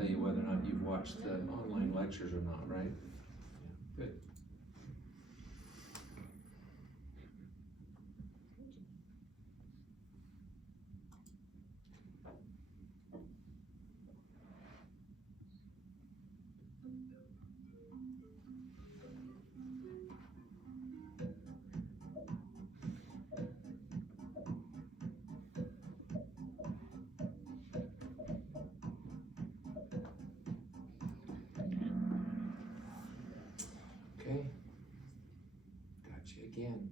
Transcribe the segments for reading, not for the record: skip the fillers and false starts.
tell you whether or not you've watched the online lectures or not, right? Good. Okay. Got you again.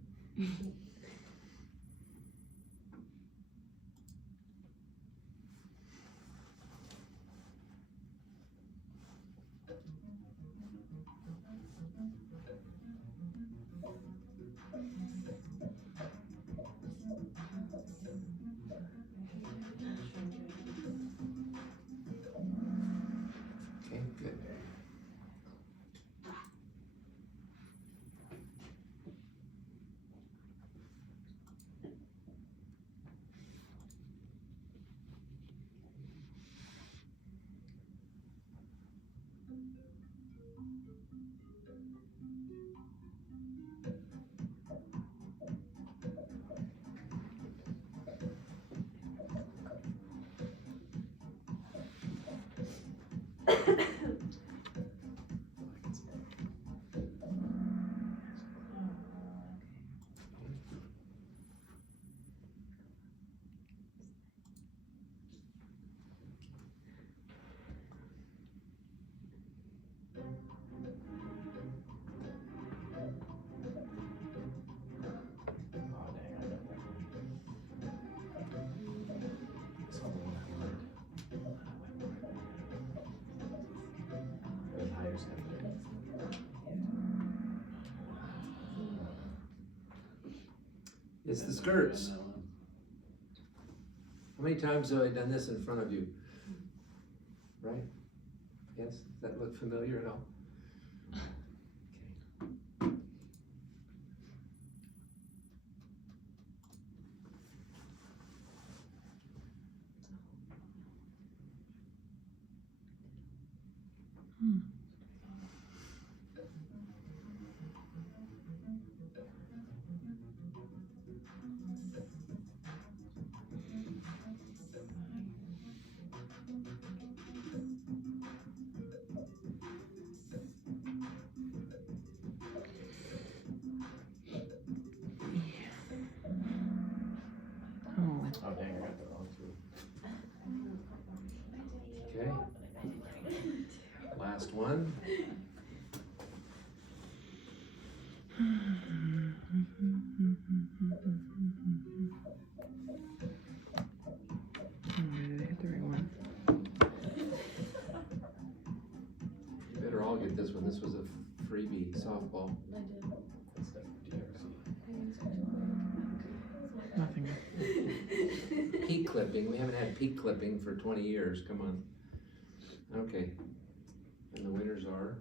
Okay, good. It's the skirts. How many times have I done this in front of you? Right? Yes? Does that look familiar at all? Oh dang, I got that wrong too. Okay. Last one. I hit the right one. You better all get this one. This was a freebie softball. That's definitely DRC. Nothing. Peak clipping. We haven't had peak clipping for 20 years. Come on. Okay. And the winners are?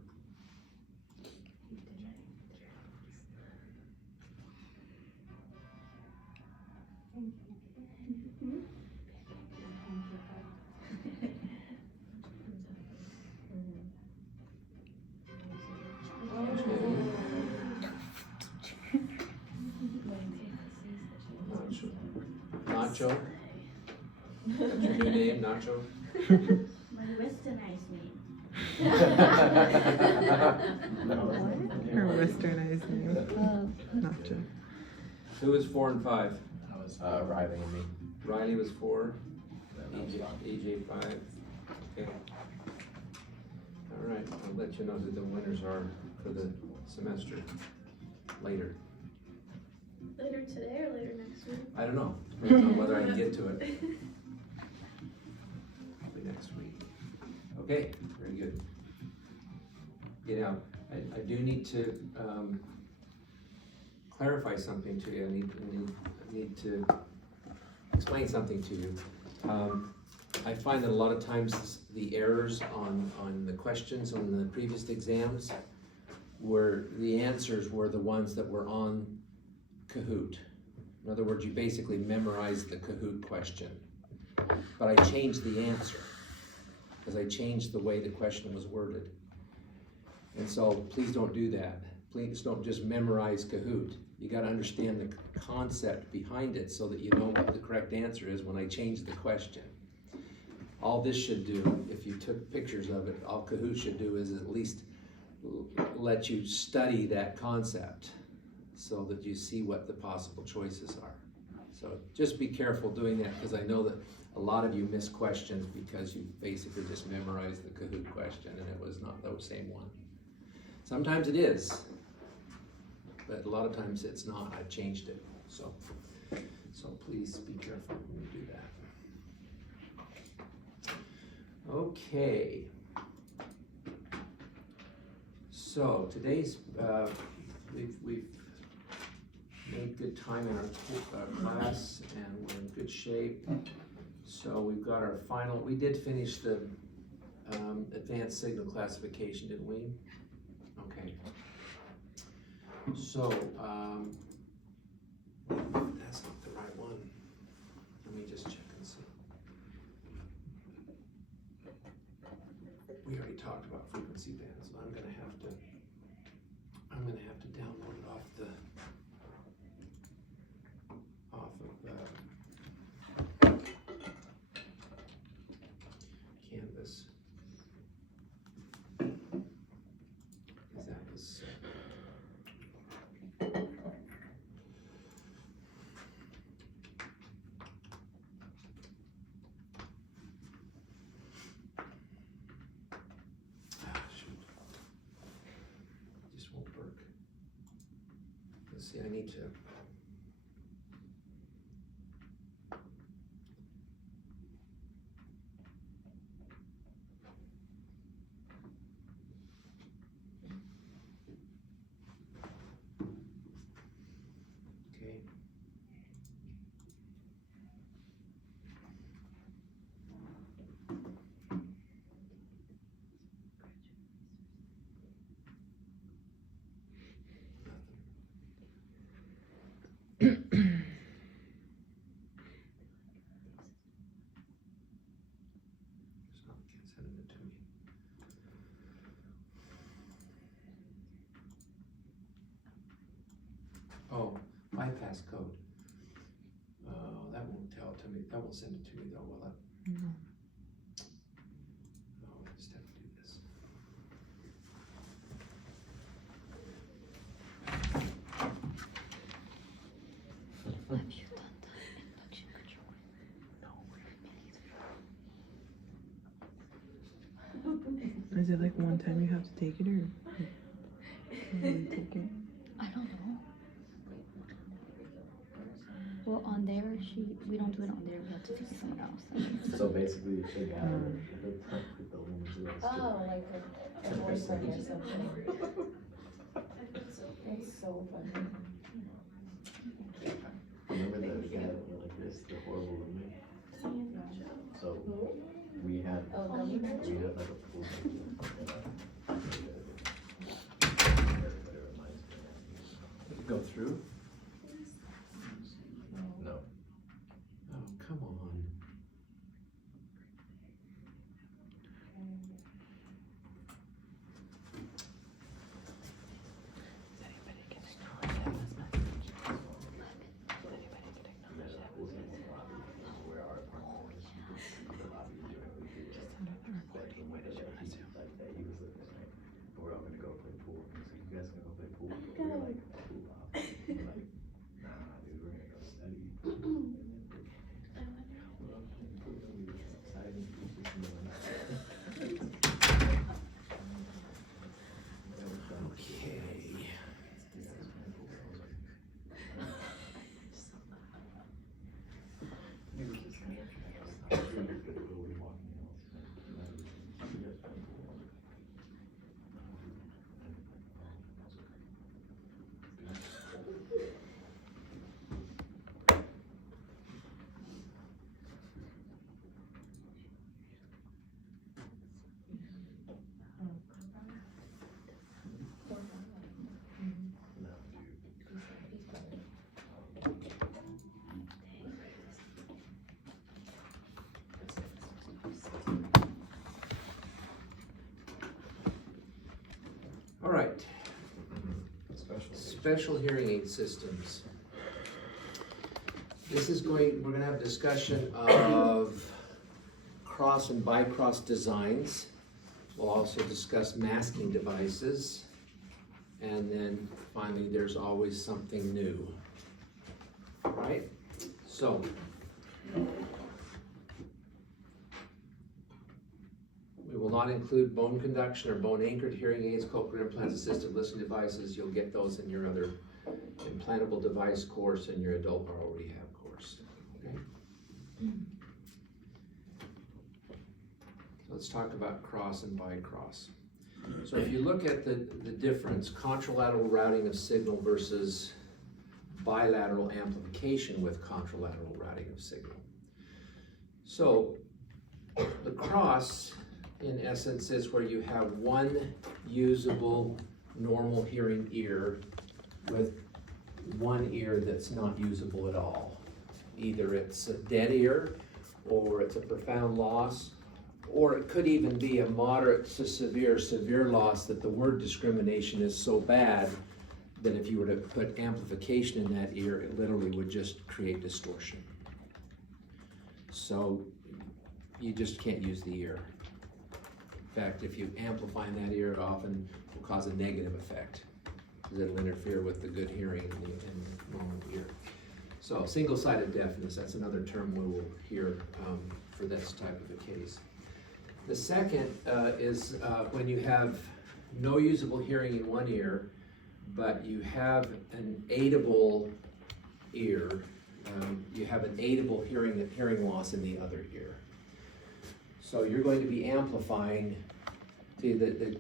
Nacho. That's your new name, Nacho? My westernized name. Her westernized name. Nacho. Who was 4 and 5? That was Riley and me. Riley was 4. That was fun. EJ 5. Okay. All right. I'll let you know who the winners are for the semester later. Later today or later next week? I don't know. Depends on whether I can get to it. Probably next week. Okay, very good. You know, I do need to clarify something to you. I need to explain something to you. I find that a lot of times the errors on the questions on the previous exams were the answers were the ones that were on Kahoot. In other words, you basically memorized the Kahoot question, but I changed the answer. because I changed the way the question was worded. And so please don't do that. Please don't just memorize Kahoot. You gotta understand the concept behind it so that you know what the correct answer is when I change the question. All this should do, if you took pictures of it, all Kahoot should do is at least let you study that concept so that you see what the possible choices are. So just be careful doing that, because I know that a lot of you miss questions because you basically just memorized the Kahoot question and it was not the same one. Sometimes it is, but a lot of times it's not. I've changed it. So please be careful when you do that. Okay. So today's, we've made good time in our class and we're in good shape. So we've got our final, we did finish the advanced signal classification, didn't we? Okay. So, that's not the right one. Let me just check and see. We already talked about frequency bands, so I'm gonna have to download it off of Canvas. Because that was shoot. Just won't work. Let's see, I need to. Okay. It's not sending it to me. Oh, bypass code. That won't tell it to me. That won't send it to me though, will it? No. No, I just have to do this. Is it like one time you have to take it, or you take it? I don't know. Well, on their sheet, we don't do it on there. We have to take it someone else. So basically, you should have the ones that Oh, like a boyfriend or something. That's so funny. Remember the guy that went like this, the horrible roommate? So we had Oh, gummy bears? like a pool table. Everybody reminds me of Did it go through? that. No. Oh, come on. Where our apartment was. The lobby directly to the bedroom where the like that. He was special hearing aid systems. We're gonna have a discussion of cross and bi-cross designs. We'll also discuss masking devices. And then finally, there's always something new. All right? So, we will not include bone conduction or bone anchored hearing aids, cochlear implants, assistive listening devices. You'll get those in your other implantable device course and your adult oral rehab course. Okay? Let's talk about cross and bi-cross. So if you look at the difference, contralateral routing of signal versus bilateral amplification with contralateral routing of signal. So the cross, in essence, is where you have one usable normal hearing ear with one ear that's not usable at all. Either it's a dead ear, or it's a profound loss, or it could even be a moderate to severe loss that the word discrimination is so bad that if you were to put amplification in that ear, it literally would just create distortion. So you just can't use the ear. In fact, if you amplify in that ear, it often will cause a negative effect, because it'll interfere with the good hearing in the normal ear. So single-sided deafness, that's another term we will hear for this type of a case. The second is when you have no usable hearing in one ear, but you have an aidable ear, you have an aidable hearing loss in the other ear. So you're going to be amplifying. See, the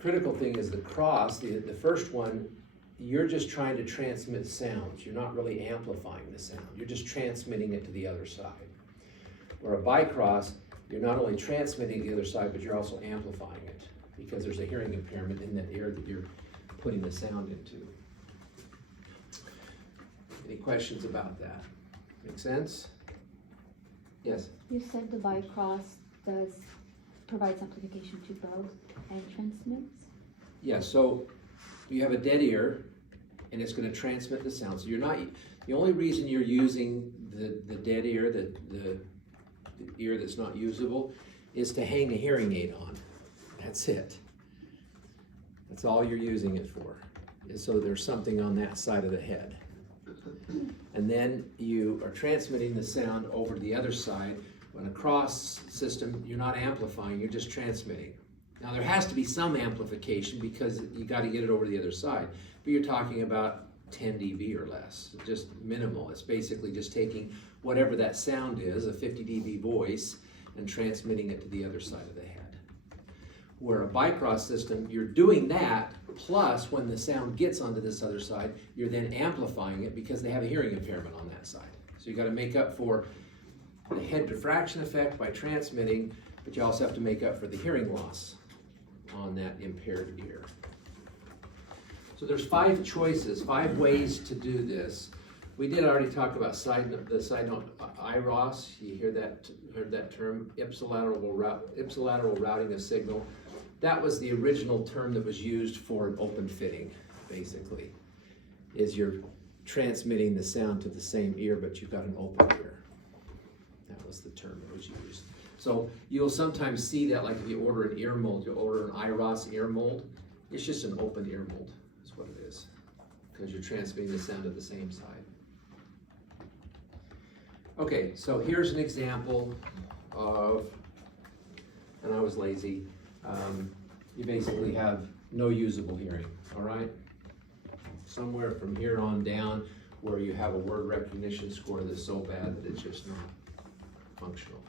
critical thing is the cross, the first one, you're just trying to transmit sounds. You're not really amplifying the sound. You're just transmitting it to the other side. Where a bi-cross, you're not only transmitting the other side, but you're also amplifying it, because there's a hearing impairment in that ear that you're putting the sound into. Any questions about that? Make sense? Yes? You said the bi-cross provides amplification to both and transmits? Yeah, so you have a dead ear, and it's going to transmit the sound. So you're not, the only reason you're using the dead ear, the ear that's not usable, is to hang a hearing aid on. That's it. That's all you're using it for, is so there's something on that side of the head. And then you are transmitting the sound over to the other side. When a cross system, you're not amplifying, you're just transmitting. Now there has to be some amplification because you got to get it over to the other side, but you're talking about 10 dB or less, just minimal. It's basically just taking whatever that sound is, a 50 dB voice, and transmitting it to the other side of the head. Where a bi-cross system, you're doing that, plus when the sound gets onto this other side, you're then amplifying it because they have a hearing impairment on that side. So you got to make up for the head diffraction effect by transmitting, but you also have to make up for the hearing loss on that impaired ear. So there's 5 choices, 5 ways to do this. We did already talk about the side note IROS. You heard that term, ipsilateral routing of signal. That was the original term that was used for an open fitting, basically. Is you're transmitting the sound to the same ear, but you've got an open ear. That was the term that was used. So you'll sometimes see that, like if you order an ear mold, you'll order an IROS ear mold. It's just an open ear mold, is what it is, because you're transmitting the sound to the same side. Okay, so here's an example of, and I was lazy, you basically have no usable hearing, all right? Somewhere from here on down where you have a word recognition score that's so bad that it's just not functional.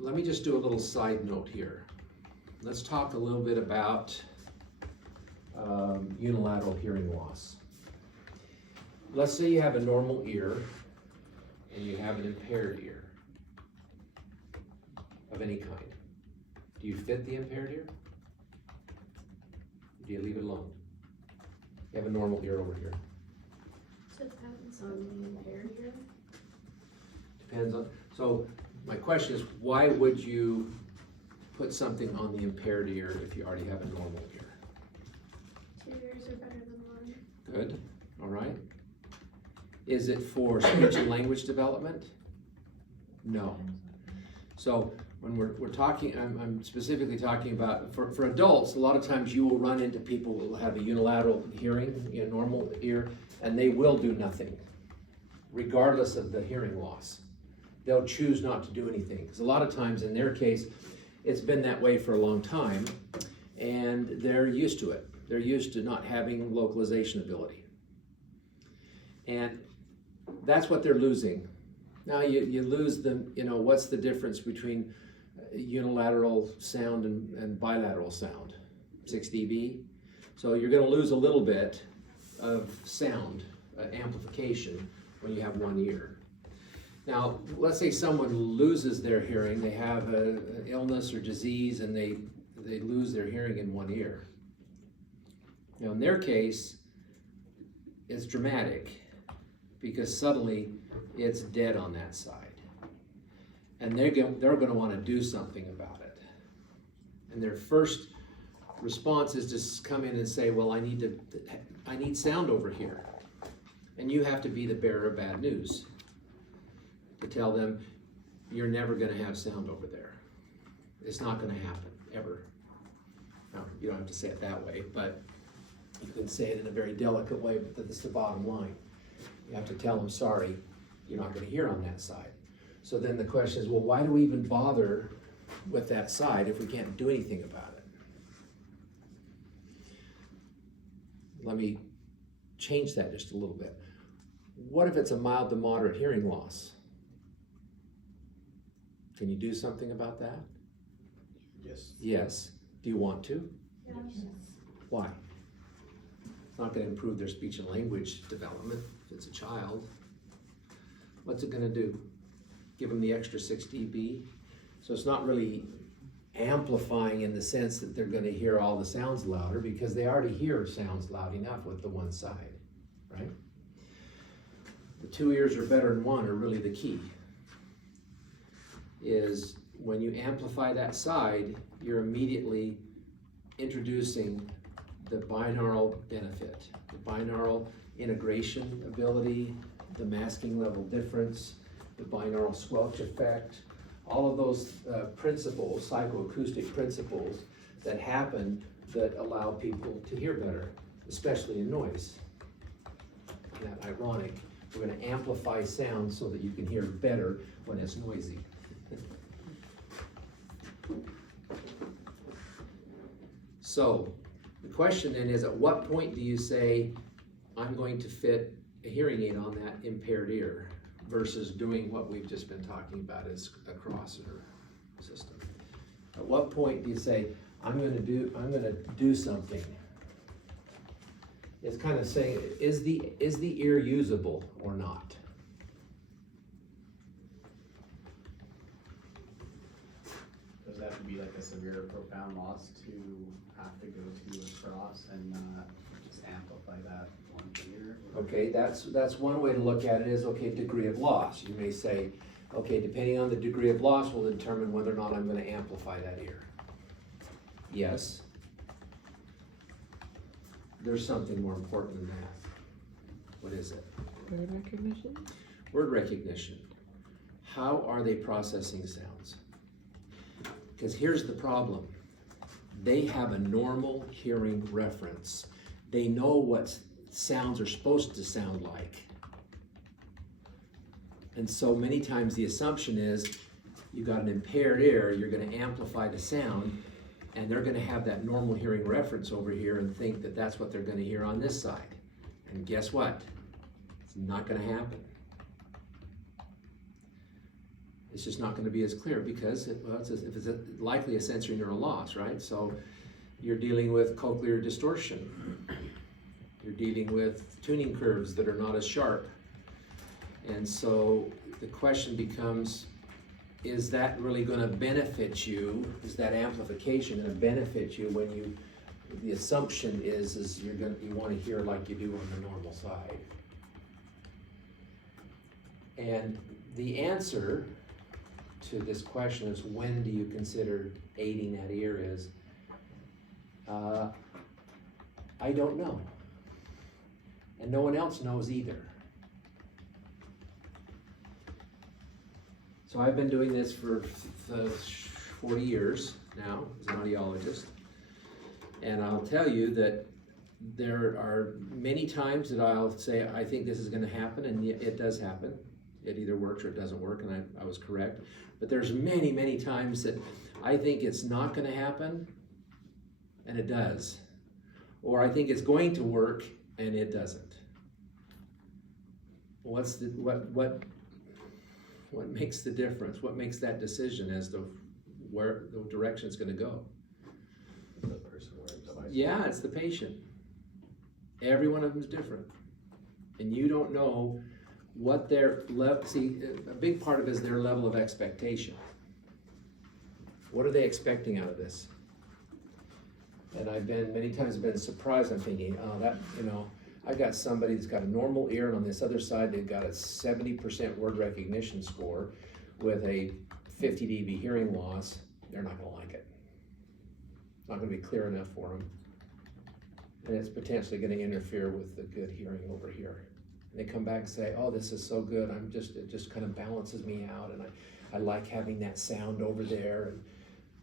Let me just do a little side note here. Let's talk a little bit about unilateral hearing loss. Let's say you have a normal ear and you have an impaired ear of any kind. Do you fit the impaired ear? Do you leave it alone? You have a normal ear over here. Depends on the impaired ear. Depends on, so my question is, why would you put something on the impaired ear if you already have a normal ear? 2 years are better than 1. Good, all right. Is it for speech and language development? No. So when we're talking, I'm specifically talking about, for adults, a lot of times you will run into people who will have a unilateral hearing, normal ear, and they will do nothing, regardless of the hearing loss. They'll choose not to do anything, because a lot of times in their case, it's been that way for a long time, and they're used to it. They're used to not having localization ability. And that's what they're losing. Now you lose them, what's the difference between unilateral sound and bilateral sound? 6 dB. So you're gonna lose a little bit of sound amplification when you have one ear. Now, let's say someone loses their hearing, they have an illness or disease, and they lose their hearing in one ear. Now, in their case, it's dramatic, because suddenly it's dead on that side. And they're gonna wanna do something about it. And their first response is to come in and say, well, I need sound over here. And you have to be the bearer of bad news, to tell them, you're never gonna have sound over there. It's not gonna happen, ever. Now, you don't have to say it that way, but you can say it in a very delicate way, but that's the bottom line. You have to tell them, sorry, you're not gonna hear on that side. So then the question is, well, why do we even bother with that side if we can't do anything about it? Let me change that just a little bit. What if it's a mild to moderate hearing loss? Can you do something about that? Yes. Yes. Do you want to? Yes. Why? It's not going to improve their speech and language development if it's a child. What's it going to do? Give them the extra 6 dB? So it's not really amplifying in the sense that they're going to hear all the sounds louder, because they already hear sounds loud enough with the one side, right? The 2 ears are better than 1 are really the key. Is when you amplify that side, you're immediately introducing the binaural benefit, the binaural integration ability, the masking level difference, the binaural squelch effect, all of those principles, psychoacoustic principles that happen that allow people to hear better, especially in noise. Isn't that ironic? We're going to amplify sound so that you can hear better when it's noisy. So the question then is, at what point do you say, I'm going to fit a hearing aid on that impaired ear, versus doing what we've just been talking about as a crosser system? At what point do you say, I'm gonna do something? It's kind of saying, is the ear usable or not? Does it have to be like a severe or profound loss to have to go to a cross and not just amplify that one ear? Okay, that's one way to look at it, is, okay, degree of loss. You may say, okay, depending on the degree of loss will determine whether or not I'm going to amplify that ear. Yes. There's something more important than that. What is it? Word recognition? Word recognition. How are they processing sounds? Because here's the problem. They have a normal hearing reference. They know what sounds are supposed to sound like. And so many times the assumption is, you've got an impaired ear, you're going to amplify the sound, and they're going to have that normal hearing reference over here and think that that's what they're going to hear on this side. And guess what? It's not going to happen. It's just not going to be as clear, because it's likely a sensory neural loss, right? So you're dealing with cochlear distortion. You're dealing with tuning curves that are not as sharp. And so the question becomes, is that really going to benefit you? Is that amplification going to benefit you when the assumption is you want to hear like you do on the normal side? And the answer to this question is, when do you consider aiding that ear, is I don't know. And no one else knows either. So I've been doing this for 40 years now as an audiologist. And I'll tell you that there are many times that I'll say, I think this is gonna happen, and it does happen. It either works or it doesn't work, and I was correct. But there's many, many times that I think it's not gonna happen, and it does. Or I think it's going to work, and it doesn't. What makes the difference? What makes that decision as to where the direction it's gonna go? The person wearing the device. Yeah, it's the patient. Every one of them is different. And you don't know what their see, a big part of it is their level of expectation. What are they expecting out of this? And many times been surprised. I'm thinking, oh, that, I got somebody that's got a normal ear, and on this other side, they've got a 70% word recognition score with a 50 dB hearing loss. They're not gonna like it. It's not gonna be clear enough for them. And it's potentially gonna interfere with the good hearing over here. And they come back and say, oh, this is so good. It just kind of balances me out, and I like having that sound over there.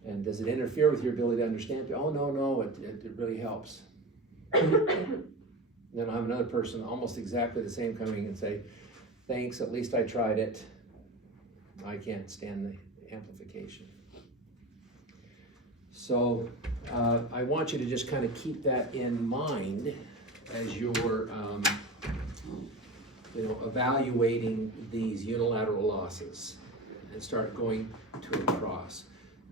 And does it interfere with your ability to understand? Oh, no, it really helps. Then I have another person almost exactly the same coming and say, thanks, at least I tried it. I can't stand the amplification. So I want you to just kind of keep that in mind as you're evaluating these unilateral losses and start going to a cross.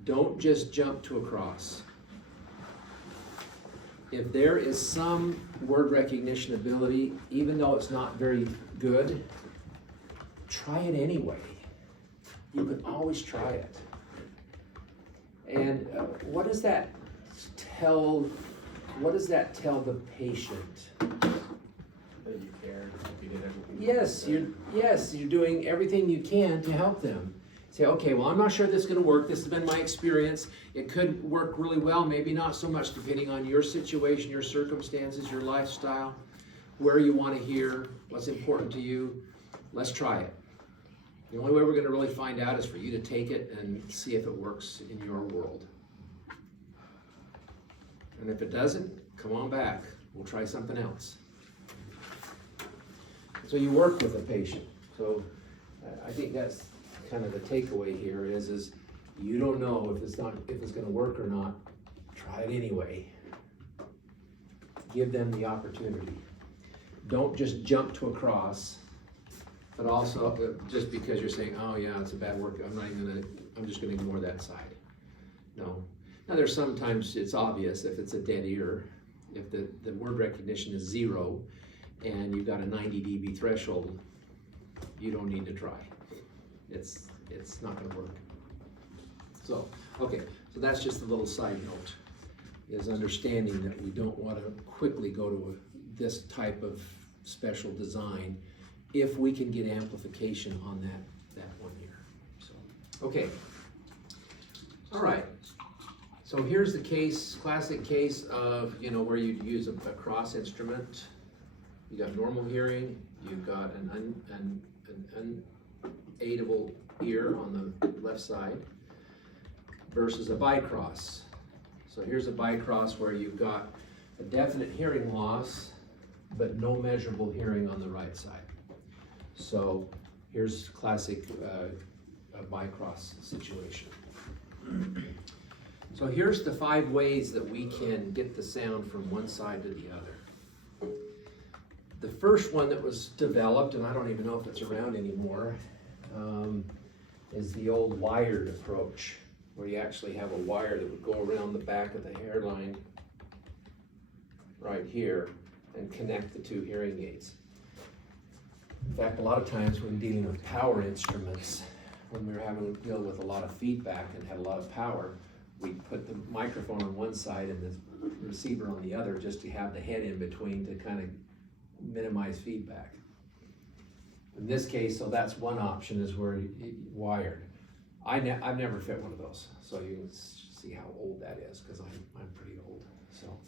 Don't just jump to a cross. If there is some word recognition ability, even though it's not very good, try it anyway. You can always try it. And what does that tell the patient? That you cared, if you did everything. Yes, you're doing everything you can to help them. Say, okay, well, I'm not sure this is gonna work. This has been my experience. It could work really well, maybe not so much, depending on your situation, your circumstances, your lifestyle, where you wanna hear, what's important to you. Let's try it. The only way we're gonna really find out is for you to take it and see if it works in your world. And if it doesn't, come on back. We'll try something else. So you work with a patient. So I think that's kind of the takeaway here is you don't know if it's gonna work or not. Try it anyway. Give them the opportunity. Don't just jump to a cross, but also just because you're saying, oh yeah, it's a bad work, I'm just gonna ignore that side. No. Now there's sometimes it's obvious if it's a dead ear, if the word recognition is 0 and you've got a 90 dB threshold, you don't need to try. It's not gonna work. So, okay, so that's just a little side note, is understanding that we don't wanna quickly go to this type of special design if we can get amplification on that one ear. So, okay. All right. So here's the case, classic case of, where you'd use a cross instrument. You got normal hearing, you've got an unaidable ear on the left side versus a bicross. So here's a bicross where you've got a definite hearing loss, but no measurable hearing on the right side. So here's classic a bicross situation. So here's the 5 ways that we can get the sound from one side to the other. The first one that was developed, and I don't even know if it's around anymore, is the old wired approach, where you actually have a wire that would go around the back of the hairline right here and connect the 2 hearing aids. In fact, a lot of times when dealing with power instruments, when we were having to deal with a lot of feedback and had a lot of power, we put the microphone on one side and the receiver on the other, just to have the head in between to kind of minimize feedback. In this case, so that's one option, is where wired. I've never fit one of those, so you can see how old that is, because I'm pretty old. So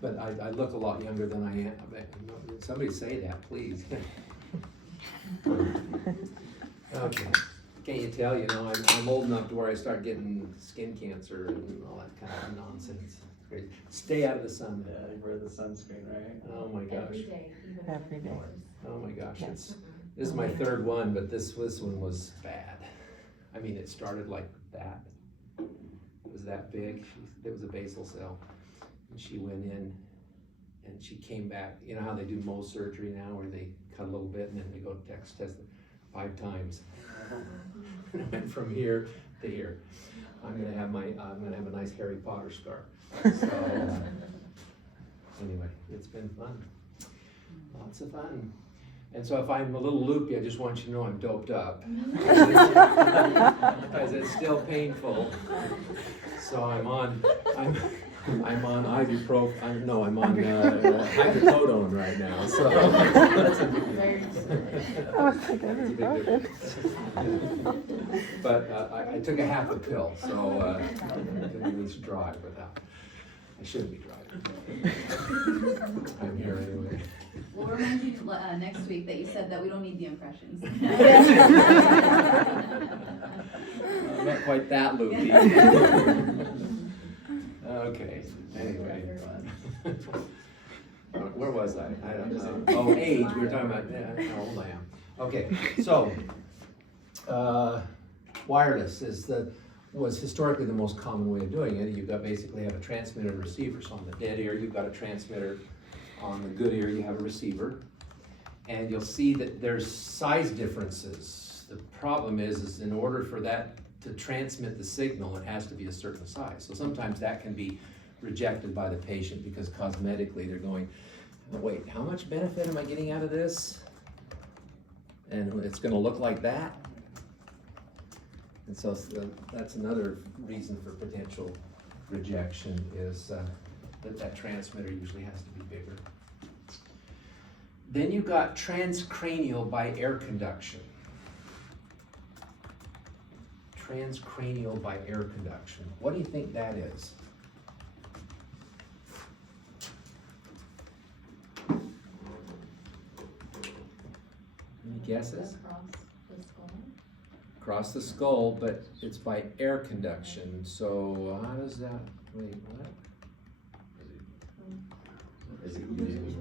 But I look a lot younger than I am. Somebody say that, please. Okay, can't you tell, you know, I'm old enough to where I start getting skin cancer and all that kind of nonsense. Great. Stay out of the sun. Yeah, you wear the sunscreen, right? Oh my gosh. Every day, even Every day. indoors. Oh my gosh, this is my third one, but this one was bad. I mean, it started like that. It was that big. It was a basal cell. And she went in and she came back. You know how they do Mohs surgery now where they cut a little bit and then they go test it 5 times. And I went from here to here. I'm gonna have a nice Harry Potter scar. So, anyway, it's been fun. Lots of fun. And so if I'm a little loopy, I just want you to know I'm doped up. Because it's still painful. So I'm on ibuprofen, I'm on hydrocodone right now, so. That's a big Very I was like, ibuprofen. But I took a half a pill, so I can at least drive without, I shouldn't be driving. I'm here anyway. We'll remind you next week that you said that we don't need the impressions. I'm not quite that loopy. Okay, anyway. Where was I? I don't know. Oh, age, we were talking about how old I am. Okay, so, wireless was historically the most common way of doing it. You've got basically have a transmitter and receiver. So on the dead ear, you've got a transmitter. On the good ear, you have a receiver. And you'll see that there's size differences. The problem is in order for that to transmit the signal, it has to be a certain size. So sometimes that can be rejected by the patient because cosmetically they're going, wait, how much benefit am I getting out of this? And it's gonna look like that? And so that's another reason for potential rejection is that transmitter usually has to be bigger. Then you've got transcranial by air conduction. Transcranial by air conduction. What do you think that is? Any guesses? Across the skull. Across the skull, but it's by air conduction. So how does that, wait, what? Is it using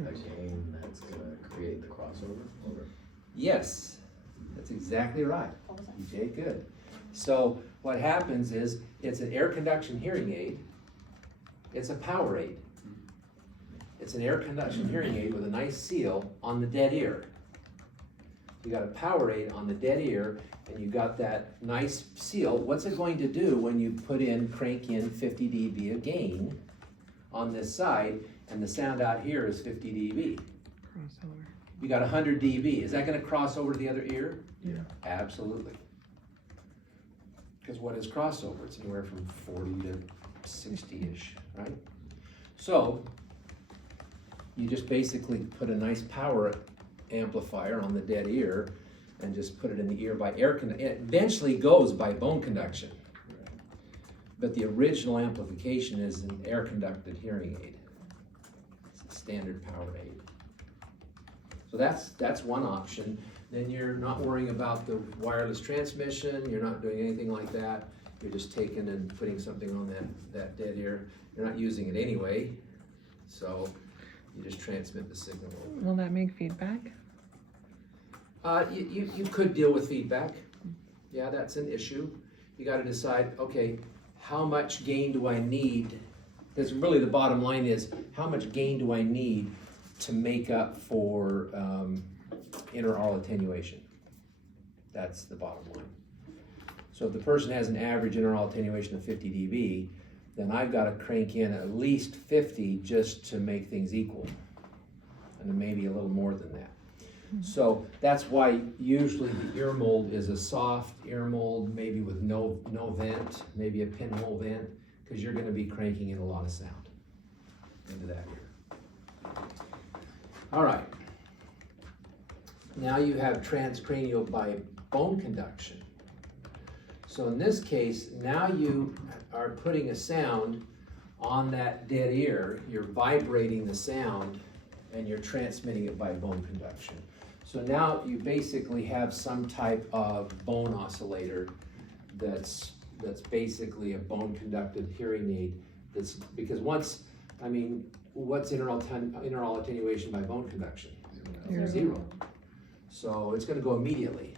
like a game that's gonna create the crossover? Or? Yes, that's exactly right. DJ, good. So what happens is it's an air conduction hearing aid. It's a power aid. It's an air conduction hearing aid with a nice seal on the dead ear. You got a power aid on the dead ear and you got that nice seal. What's it going to do when you crank in 50 dB of gain on this side and the sound out here is 50 dB? Crossover. You got 100 dB. Is that going to cross over to the other ear? Yeah. Absolutely. Because what is crossover? It's anywhere from 40 to 60-ish, right? So you just basically put a nice power amplifier on the dead ear and just put it in the ear by air conduction. It eventually goes by bone conduction. But the original amplification is an air conducted hearing aid. It's a standard power aid. So that's one option. Then you're not worrying about the wireless transmission, you're not doing anything like that. You're just taking and putting something on that dead ear. You're not using it anyway, so you just transmit the signal over. Will that make feedback? You could deal with feedback. Yeah, that's an issue. You gotta decide, okay, how much gain do I need? Because really the bottom line is, how much gain do I need to make up for intraoral attenuation? That's the bottom line. So if the person has an average intraoral attenuation of 50 dB, then I've got to crank in at least 50 just to make things equal, and then maybe a little more than that. So that's why usually the ear mold is a soft ear mold, maybe with no vent, maybe a pinhole vent, because you're going to be cranking in a lot of sound into that ear. All right. Now you have transcranial by bone conduction. So in this case, now you are putting a sound on that dead ear, you're vibrating the sound and you're transmitting it by bone conduction. So now you basically have some type of bone oscillator that's basically a bone conducted hearing aid. That's because what's intraoral attenuation by bone conduction? Zero. So it's gonna go immediately.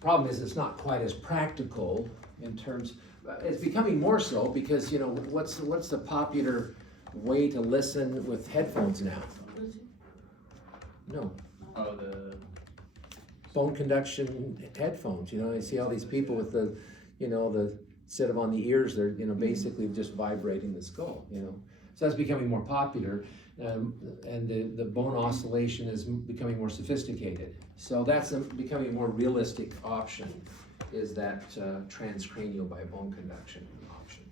Problem is, it's not quite as practical in terms, it's becoming more so because, you know, what's the popular way to listen with headphones now? No, Oh, the, bone conduction headphones, you know, I see all these people with the, you know, instead of on the ears, they're, you know, basically just vibrating the skull, you know. So that's becoming more popular, and the bone oscillation is becoming more sophisticated. So that's becoming a more realistic option, is that transcranial by bone conduction option.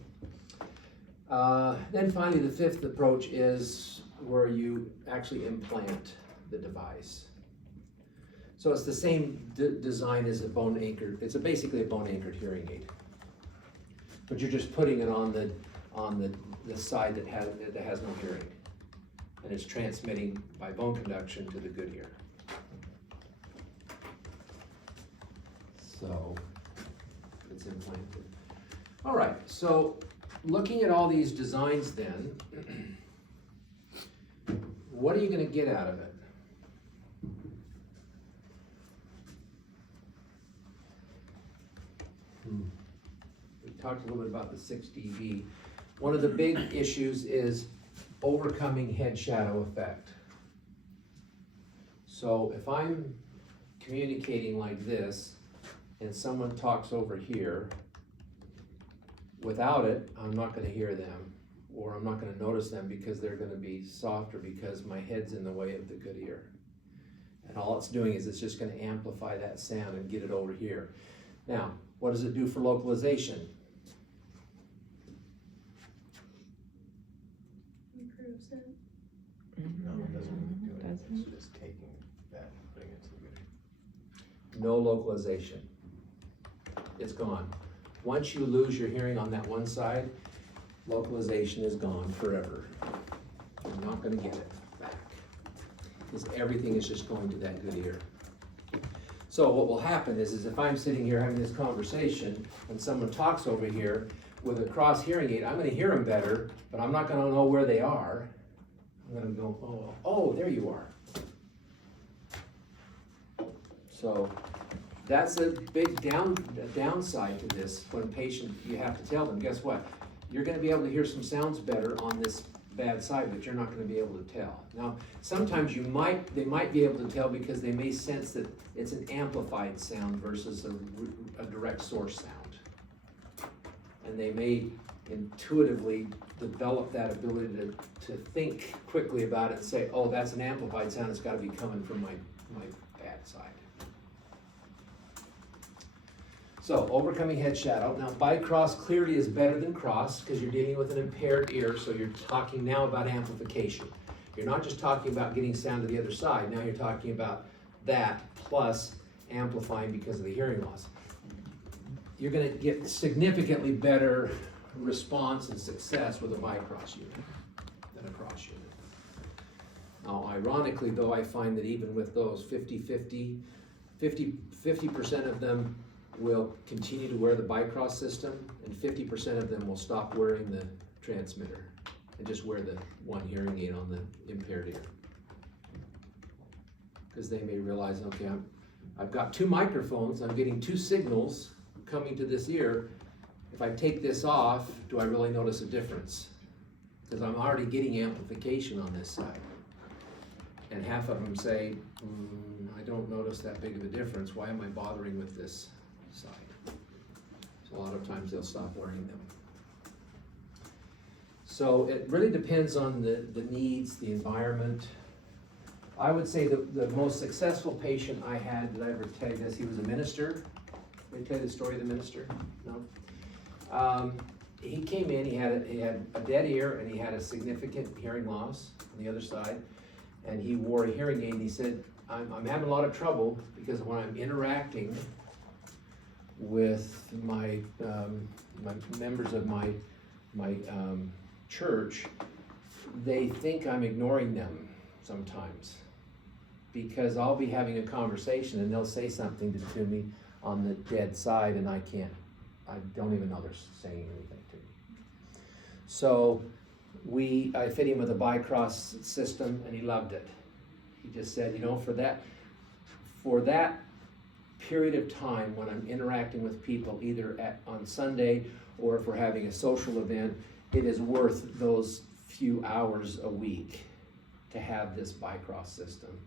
Then finally, the fifth approach is where you actually implant the device. So it's the same design as a bone anchored, it's basically a bone anchored hearing aid. But you're just putting it on the side that has no hearing. And it's transmitting by bone conduction to the good ear. So it's implanted. All right, so looking at all these designs then, what are you gonna get out of it? We talked a little bit about the 6 dB. One of the big issues is overcoming head shadow effect. So if I'm communicating like this and someone talks over here, without it, I'm not gonna hear them, or I'm not gonna notice them because they're gonna be softer because my head's in the way of the good ear. And all it's doing is it's just gonna amplify that sound and get it over here. Now, what does it do for localization? Improves it. No, it doesn't do anything, Doesn't. it's just taking that and putting it to the good. No localization. It's gone. Once you lose your hearing on that one side, localization is gone forever. You're not gonna get it back. Because everything is just going to that good ear. So what will happen is if I'm sitting here having this conversation and someone talks over here with a cross hearing aid, I'm gonna hear them better, but I'm not gonna know where they are. I'm gonna go, oh, there you are. So that's a big downside to this. When patient, you have to tell them, guess what? You're gonna be able to hear some sounds better on this bad side, but you're not gonna be able to tell. Now, sometimes they might be able to tell because they may sense that it's an amplified sound versus a direct source sound. And they may intuitively develop that ability to think quickly about it and say, oh, that's an amplified sound, it's gotta be coming from my bad side. So, overcoming head shadow. Now, bicross clearly is better than cross because you're dealing with an impaired ear, so you're talking now about amplification. You're not just talking about getting sound to the other side, now you're talking about that plus amplifying because of the hearing loss. You're gonna get significantly better response and success with a bicross unit than a cross unit. Now, ironically though, I find that even with those 50% of them will continue to wear the bicross system, and 50% of them will stop wearing the transmitter and just wear the one hearing aid on the impaired ear. Because they may realize, okay, I've got two microphones, I'm getting two signals coming to this ear. If I take this off, do I really notice a difference? Because I'm already getting amplification on this side. And half of them say, I don't notice that big of a difference, why am I bothering with this side? So a lot of times they'll stop wearing them. So it really depends on the needs, the environment. I would say the most successful patient I had, did I ever tell you this? He was a minister. Did I tell you the story of the minister? No? He came in, he had a dead ear and he had a significant hearing loss on the other side. And he wore a hearing aid and he said, I'm having a lot of trouble because when I'm interacting with my members of my church, they think I'm ignoring them sometimes. Because I'll be having a conversation and they'll say something to me on the dead side and I don't even know they're saying anything to me. So I fit him with a Bicross system and he loved it. He just said, for that period of time when I'm interacting with people either on Sunday or if we're having a social event, it is worth those few hours a week to have this Bicross system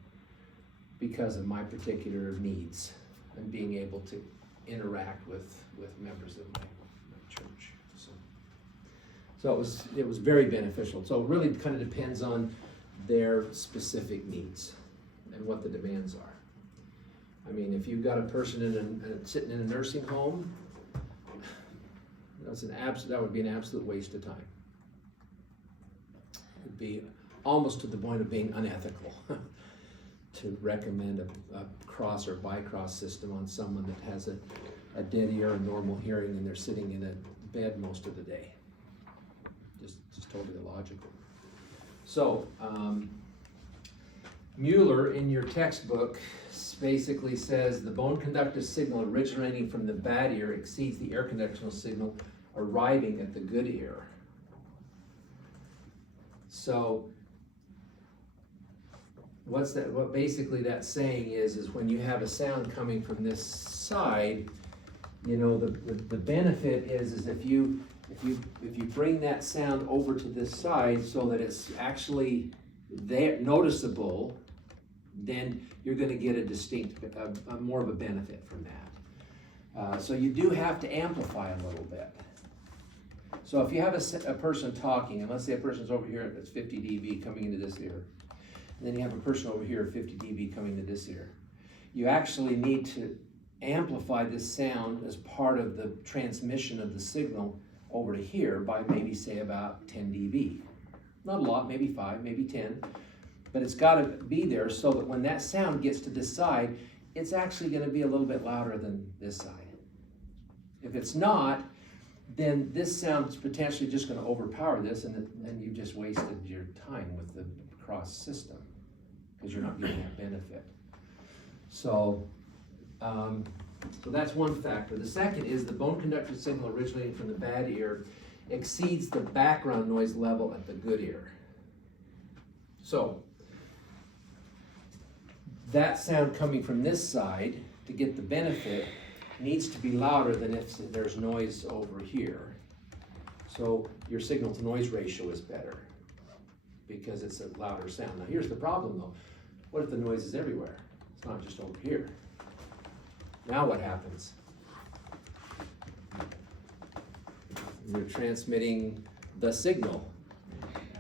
because of my particular needs and being able to interact with members of my church. So it was very beneficial. So it really kind of depends on their specific needs and what the demands are. I mean, if you've got a person sitting in a nursing home, that would be an absolute waste of time. It'd be almost to the point of being unethical to recommend a cross or Bicross system on someone that has a dead ear or normal hearing and they're sitting in a bed most of the day. Just totally illogical. So, Mueller in your textbook basically says the bone conductive signal originating from the bad ear exceeds the air conductional signal arriving at the good ear. So what basically that's saying is when you have a sound coming from this side, the benefit is if you bring that sound over to this side so that it's actually there noticeable, then you're going to get a distinct, more of a benefit from that. So you do have to amplify a little bit. So if you have a person talking, and let's say a person's over here that's 50 dB coming into this ear, and then you have a person over here 50 dB coming to this ear, you actually need to amplify this sound as part of the transmission of the signal over to here by maybe say about 10 dB. Not a lot, maybe 5, maybe 10, but it's got to be there so that when that sound gets to this side, it's actually going to be a little bit louder than this side. If it's not, then this sound's potentially just going to overpower this, and then you just wasted your time with the cross system because you're not getting that benefit. So that's one factor. The second is the bone conductive signal originating from the bad ear exceeds the background noise level at the good ear. So that sound coming from this side to get the benefit needs to be louder than if there's noise over here. So your signal to noise ratio is better because it's a louder sound. Now here's the problem though. What if the noise is everywhere? It's not just over here. Now what happens? You're transmitting the signal.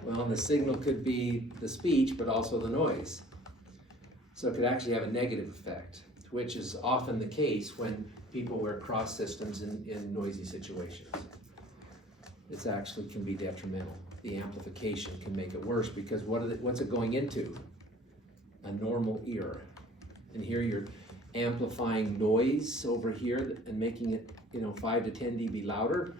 Well, the signal could be the speech, but also the noise. So it could actually have a negative effect, which is often the case when people wear cross systems in noisy situations. It actually can be detrimental. The amplification can make it worse because what's it going into? A normal ear. And here you're amplifying noise over here and making it 5 to 10 dB louder.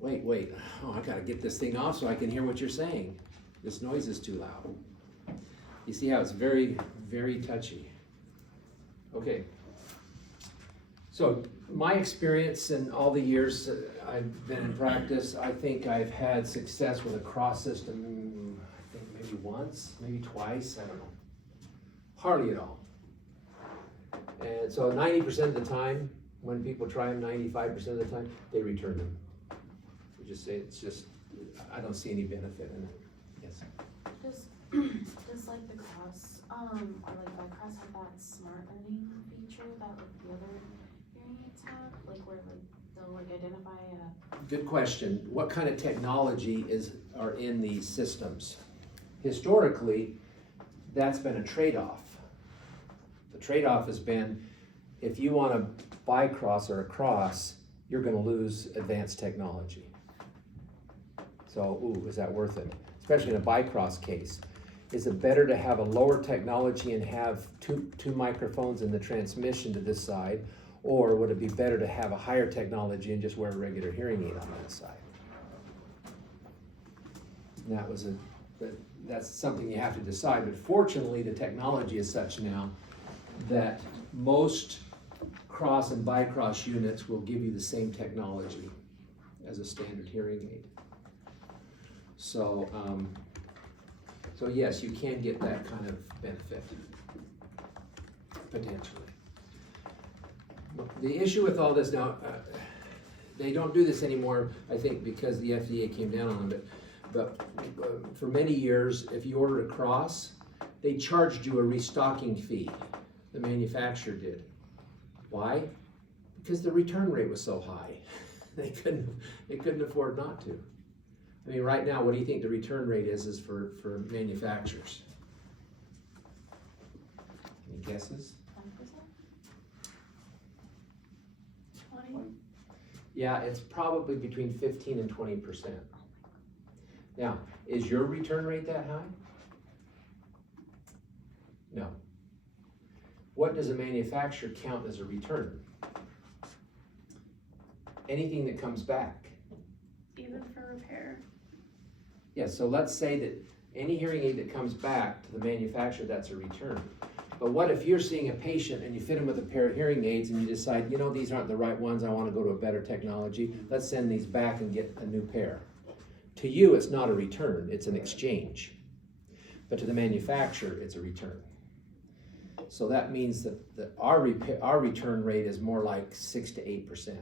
Wait, oh, I gotta get this thing off so I can hear what you're saying. This noise is too loud. You see how it's very, very touchy. Okay. So my experience in all the years I've been in practice, I think I've had success with a cross system, I think maybe once, maybe twice, I don't know. Hardly at all. And so 90% of the time, when people try them, 95% of the time, they return them. They just say, I don't see any benefit in it. Yes? Does like the cross, or like Bicross have that smart learning feature that like the other hearing aids have? Like where like they'll like identify Good question. What kind of technology are in these systems? Historically, that's been a trade-off. The trade-off has been, if you want a Bicross or a cross, you're going to lose advanced technology. So, is that worth it? Especially in a Bicross case. Is it better to have a lower technology and have two microphones in the transmission to this side, or would it be better to have a higher technology and just wear a regular hearing aid on that side? And that's something you have to decide, but fortunately, the technology is such now that most cross and bicross units will give you the same technology as a standard hearing aid. So, so yes, you can get that kind of benefit, potentially. The issue with all this now, they don't do this anymore, I think, because the FDA came down on it. But for many years, if you ordered a cross, they charged you a restocking fee. The manufacturer did. Why? Because the return rate was so high. They couldn't afford not to. I mean, right now, what do you think the return rate is for manufacturers? Any guesses? 20? Yeah, it's probably between 15 and 20%. Now, is your return rate that high? No. What does a manufacturer count as a return? Anything that comes back. Even for repair. Yeah, so let's say that any hearing aid that comes back to the manufacturer, that's a return. But what if you're seeing a patient and you fit them with a pair of hearing aids and you decide, you know, these aren't the right ones, I want to go to a better technology, let's send these back and get a new pair. To you, it's not a return, it's an exchange. But to the manufacturer, it's a return. So that means that our return rate is more like 6 to 8%,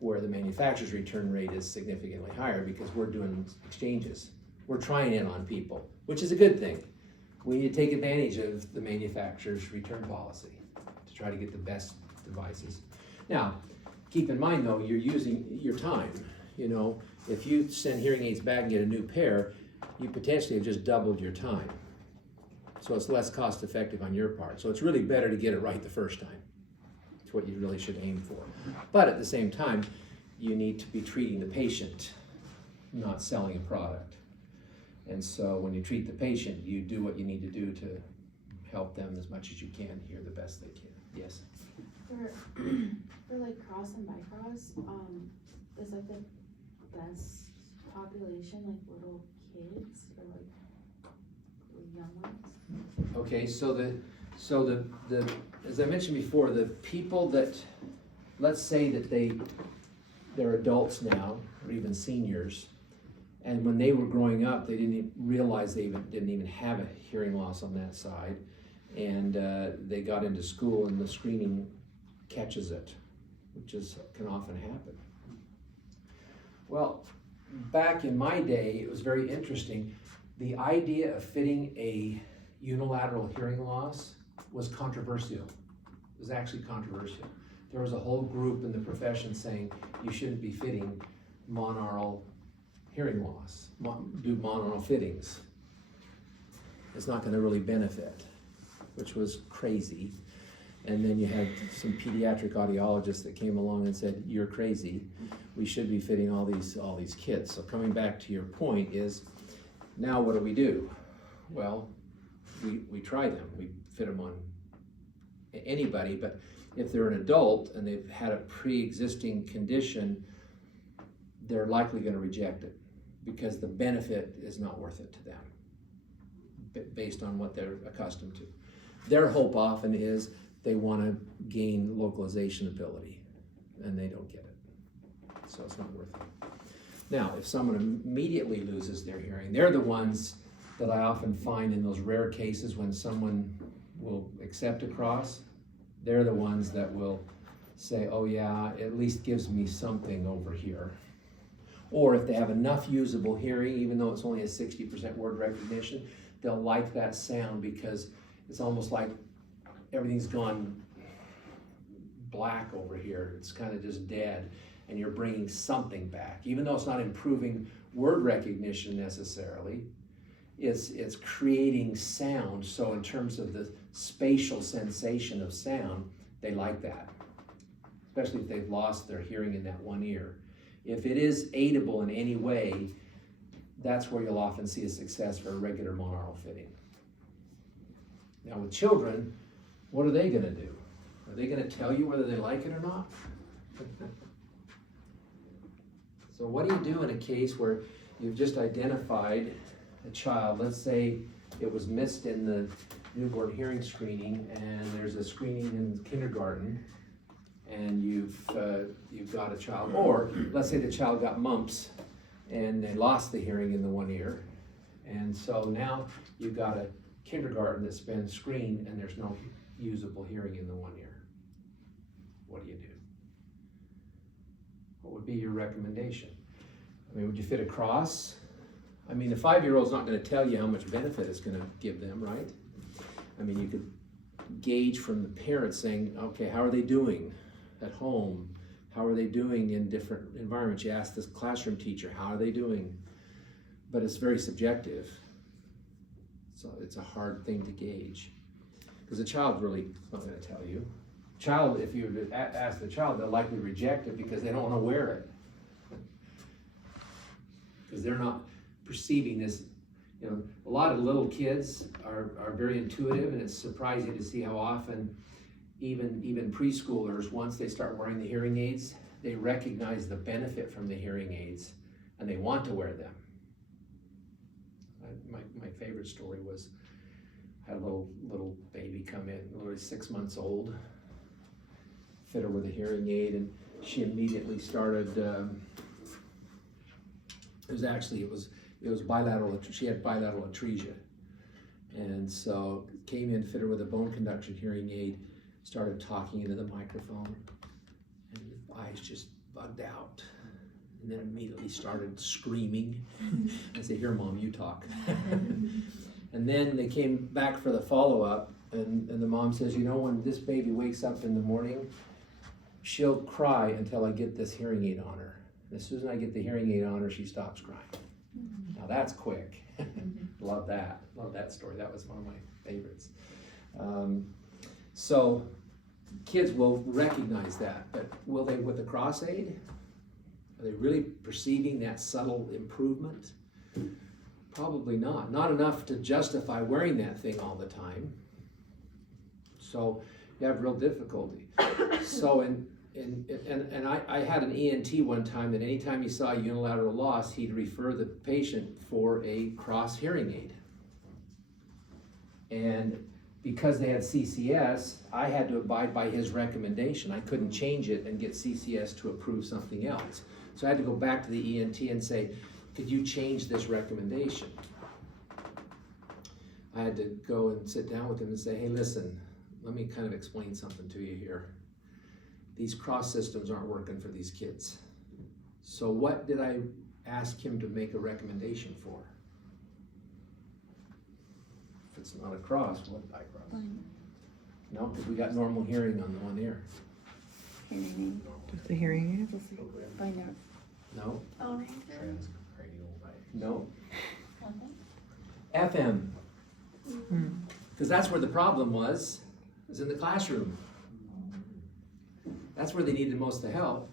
where the manufacturer's return rate is significantly higher because we're doing exchanges. We're trying it on people, which is a good thing. We need to take advantage of the manufacturer's return policy to try to get the best devices. Now, keep in mind though, you're using your time. You know, if you send hearing aids back and get a new pair, you potentially have just doubled your time. So it's less cost effective on your part. So it's really better to get it right the first time. It's what you really should aim for. But at the same time, you need to be treating the patient, not selling a product. And so when you treat the patient, you do what you need to do to help them as much as you can hear the best they can. Yes? For like cross and bicross, is like the best population like little kids or like young ones? Okay, so the as I mentioned before, the people that, let's say that they're adults now, or even seniors, and when they were growing up, they didn't realize they didn't even have a hearing loss on that side, and they got into school and the screening catches it, which can often happen. Well, back in my day, it was very interesting. The idea of fitting a unilateral hearing loss was controversial. It was actually controversial. There was a whole group in the profession saying you shouldn't be fitting monaural hearing loss, do monaural fittings. It's not going to really benefit, which was crazy. And then you had some pediatric audiologists that came along and said, you're crazy. We should be fitting all these kids. So coming back to your point is, now what do? Well, we try them. We fit them on anybody, but if they're an adult and they've had a pre-existing condition, they're likely going to reject it because the benefit is not worth it to them based on what they're accustomed to. Their hope often is they want to gain localization ability and they don't get it. So it's not worth it. Now, if someone immediately loses their hearing, they're the ones that I often find in those rare cases when someone will accept a cross. They're the ones that will say, oh yeah, it at least gives me something over here. Or if they have enough usable hearing, even though it's only a 60% word recognition, they'll like that sound because it's almost like everything's gone black over here. It's kind of just dead, and you're bringing something back. Even though it's not improving word recognition necessarily, it's creating sound. So in terms of the spatial sensation of sound, they like that, especially if they've lost their hearing in that one ear. If it is aidable in any way, that's where you'll often see a success for a regular monaural fitting. Now with children, what are they going to do? Are they going to tell you whether they like it or not? So what do you do in a case where you've just identified a child, let's say it was missed in the newborn hearing screening, and there's a screening in kindergarten, and you've got a child, or let's say the child got mumps and they lost the hearing in the one ear, and so now you've got a kindergarten that's been screened and there's no usable hearing in the one ear. What do you do? What would be your recommendation? I mean, would you fit a cross? I mean, the 5-year-old's not gonna tell you how much benefit it's gonna give them, right? I mean, you could gauge from the parents saying, okay, how are they doing at home? How are they doing in different environments? You ask this classroom teacher, how are they doing? But it's very subjective. So it's a hard thing to gauge. Because the child really not gonna tell you. Child, if you were to ask the child, they'll likely reject it because they don't wanna wear it. Because they're not perceiving this. You know, a lot of little kids are very intuitive, and it's surprising to see how often even preschoolers, once they start wearing the hearing aids, they recognize the benefit from the hearing aids and they want to wear them. My favorite story was, I had a little baby come in, literally 6 months old, fit her with a hearing aid, and she immediately started, it was bilateral, she had bilateral atresia. And so came in, fit her with a bone conduction hearing aid, started talking into the microphone, and the eyes just bugged out. And then immediately started screaming. I said, here, Mom, you talk. And then they came back for the follow-up, and the mom says, you know, when this baby wakes up in the morning, she'll cry until I get this hearing aid on her. And as soon as I get the hearing aid on her, she stops crying. Now that's quick. Love that story. That was one of my favorites. So kids will recognize that, but will they with the cross aid? Are they really perceiving that subtle improvement? Probably not. Not enough to justify wearing that thing all the time. So you have real difficulty. So I had an ENT one time that anytime he saw a unilateral loss, he'd refer the patient for a cross hearing aid. And because they had CCS, I had to abide by his recommendation. I couldn't change it and get CCS to approve something else. So I had to go back to the ENT and say, could you change this recommendation? I had to go and sit down with him and say, hey, listen, let me kind of explain something to you here. These cross systems aren't working for these kids. So what did I ask him to make a recommendation for? If it's not a cross, what? By cross. No, because we got normal hearing on the one ear. Hearing Just the hearing aid. Just binaural. No, Oh, Transcranial by. no. Okay. FM, aid. because that's where the problem was in the classroom. That's where they needed most of the help.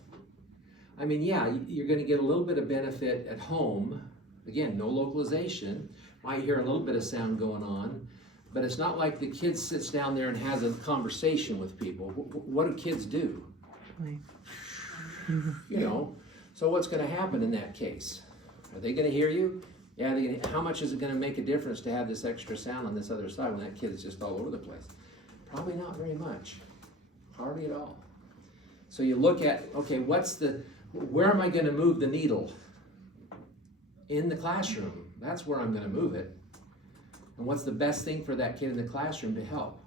I mean, yeah, you're gonna get a little bit of benefit at home. Again, no localization. Might hear a little bit of sound going on, but it's not like the kid sits down there and has a conversation with people. What do kids do? Play. You know, so what's gonna happen in that case? Are they gonna hear you? Yeah, how much is it gonna make a difference to have this extra sound on this other side when that kid's just all over the place? Probably not very much, hardly at all. So you look at, okay, where am I gonna move the needle? In the classroom, that's where I'm gonna move it. And what's the best thing for that kid in the classroom to help?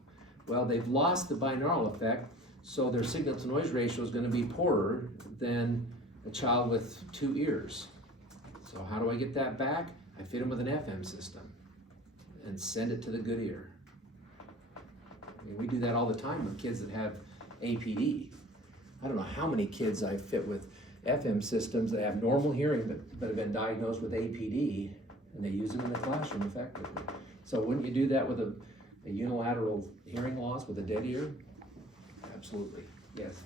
Well, they've lost the binaural effect, so their signal to noise ratio is gonna be poorer than a child with 2 ears. So how do I get that back? I fit them with an FM system and send it to the good ear. I mean, we do that all the time with kids that have APD. I don't know how many kids I fit with FM systems that have normal hearing but have been diagnosed with APD, and they use them in the classroom effectively. So wouldn't you do that with a unilateral hearing loss with a dead ear? Absolutely, yes.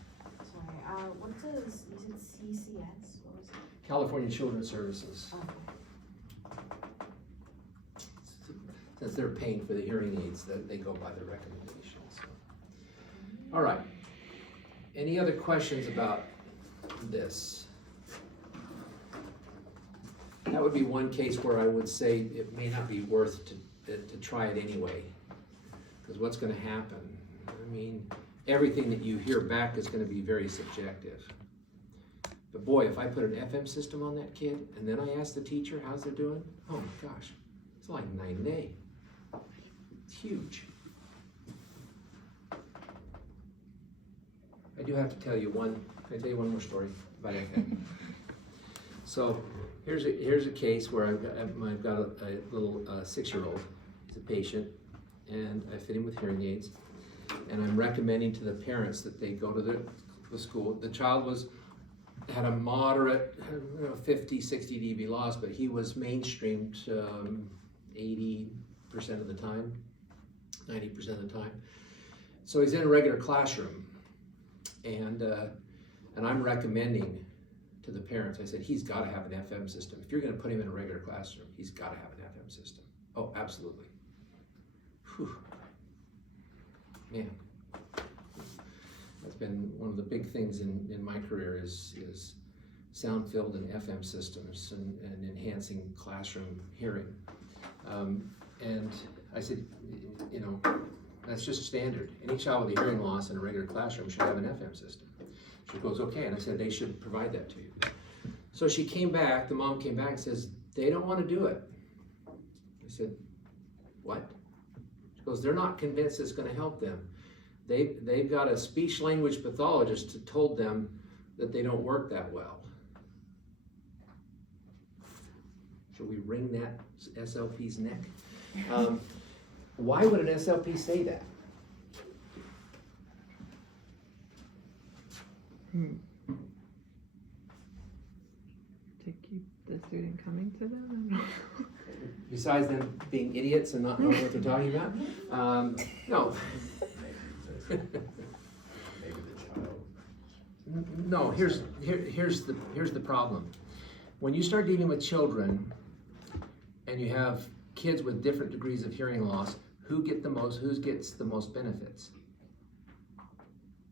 Sorry, what does, you said CCS, what was it? California Children's Services, since they're paying for the hearing aids, they go by the recommendations. So. All right, any other questions about this? that would be one case where I would say it may not be worth to try it anyway. Because what's gonna happen? I mean, everything that you hear back is gonna be very subjective. But boy, if I put an FM system on that kid, and then I ask the teacher how's they doing, oh my gosh, it's like night and day. It's huge. I do have to tell you can I tell you one more story about FM? So here's a case where I've got a little 6-year-old. He's a patient, and I fit him with hearing aids. And I'm recommending to the parents that they go to the school. The child had a moderate 50, 60 dB loss, but he was mainstreamed 80% of the time, 90% of the time. So he's in a regular classroom, and I'm recommending to the parents, I said, he's got to have an FM system. If you're going to put him in a regular classroom, he's got to have an FM system. Oh, absolutely. Whew. Man, that's been one of the big things in my career is sound-filled and FM systems and enhancing classroom hearing. And I said, you know, that's just standard. Any child with a hearing loss in a regular classroom should have an FM system. She goes, okay, and I said, they should provide that to you. So she came back, the mom came back and says, they don't want to do it. I said, what? She goes, they're not convinced it's going to help them. They've got a speech language pathologist who told them that they don't work that well. Should we wring that SLP's neck? Why would an SLP say that? To keep the student coming to them? Besides them being idiots and not knowing what they're talking about? No. Maybe the child. No, here's the problem. When you start dealing with children and you have kids with different degrees of hearing loss, who gets the most benefits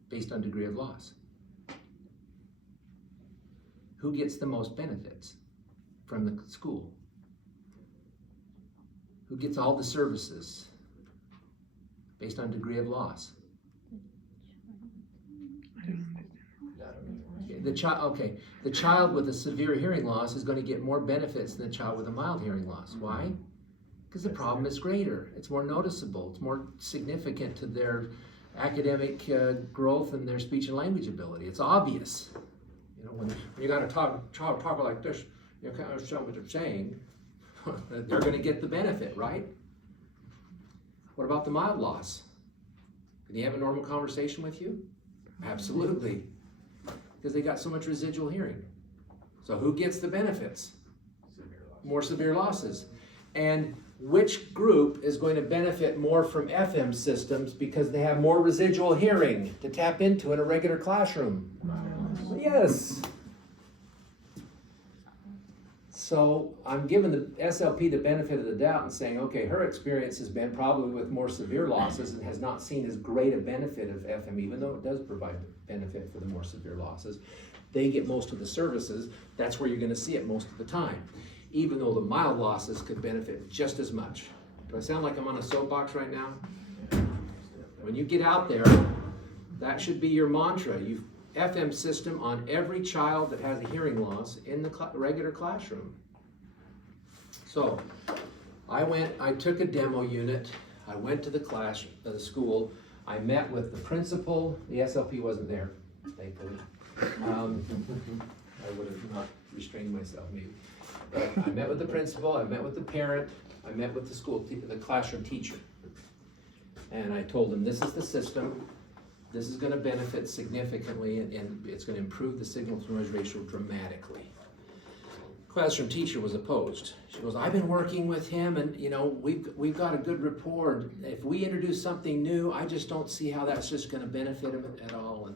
based on degree of loss? Who gets the most benefits from the school? Who gets all the services based on degree of loss? I don't understand. The child with a severe hearing loss is going to get more benefits than the child with a mild hearing loss. Why? Because the problem is greater. It's more noticeable. It's more significant to their academic growth and their speech and language ability. It's obvious. You know, when you got a child talk like this, you can't understand what they're saying. They're going to get the benefit, right? What about the mild loss? Can he have a normal conversation with you? Absolutely. Because they got so much residual hearing. So who gets the benefits? More severe losses. And which group is going to benefit more from FM systems because they have more residual hearing to tap into in a regular classroom? Yes. So I'm giving the SLP the benefit of the doubt and saying, okay, her experience has been probably with more severe losses and has not seen as great a benefit of FM, even though it does provide benefit for the more severe losses. They get most of the services. That's where you're going to see it most of the time, even though the mild losses could benefit just as much. Do I sound like I'm on a soapbox right now? When you get out there, that should be your mantra. You've FM system on every child that has a hearing loss in the regular classroom. So I took a demo unit, I went to the school, I met with the principal, the SLP wasn't there, thankfully. I would have not restrained myself maybe. But I met with the principal, I met with the parent, I met with the classroom teacher. And I told them, this is the system. This is going to benefit significantly, and it's going to improve the signal-to-noise ratio dramatically. Classroom teacher was opposed. She goes, I've been working with him, and you know we've got a good rapport. If we introduce something new, I just don't see how that's just going to benefit him at all.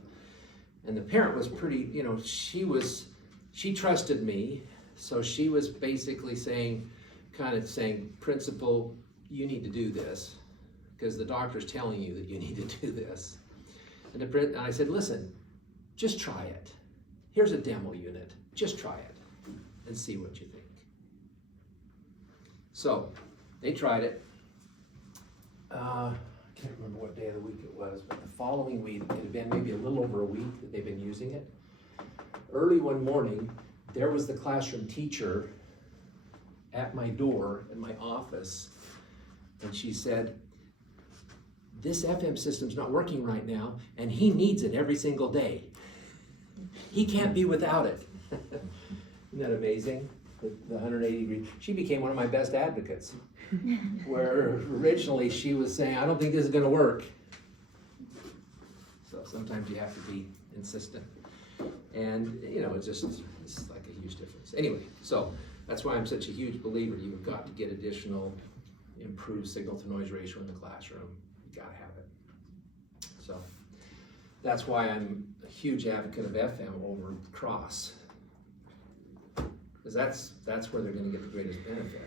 And the parent was pretty, you know, she trusted me, so she was basically saying, principal, you need to do this because the doctor's telling you that you need to do this. And I said, listen, just try it. Here's a demo unit. Just try it and see what you think. So, they tried it. I can't remember what day of the week it was, but the following week, it had been maybe a little over a week that they've been using it. Early one morning, there was the classroom teacher at my door in my office, and she said, "This FM system's not working right now, and he needs it every single day. He can't be without it." Isn't that amazing? The 180 degree. She became one of my best advocates. Where originally she was saying, "I don't think this is gonna work." So sometimes you have to be insistent. And, you know, it's like a huge difference. Anyway, so that's why I'm such a huge believer. You've got to get additional improved signal to noise ratio in the classroom. You gotta have it. So that's why I'm a huge advocate of FM over cross. Because that's where they're gonna get the greatest benefit.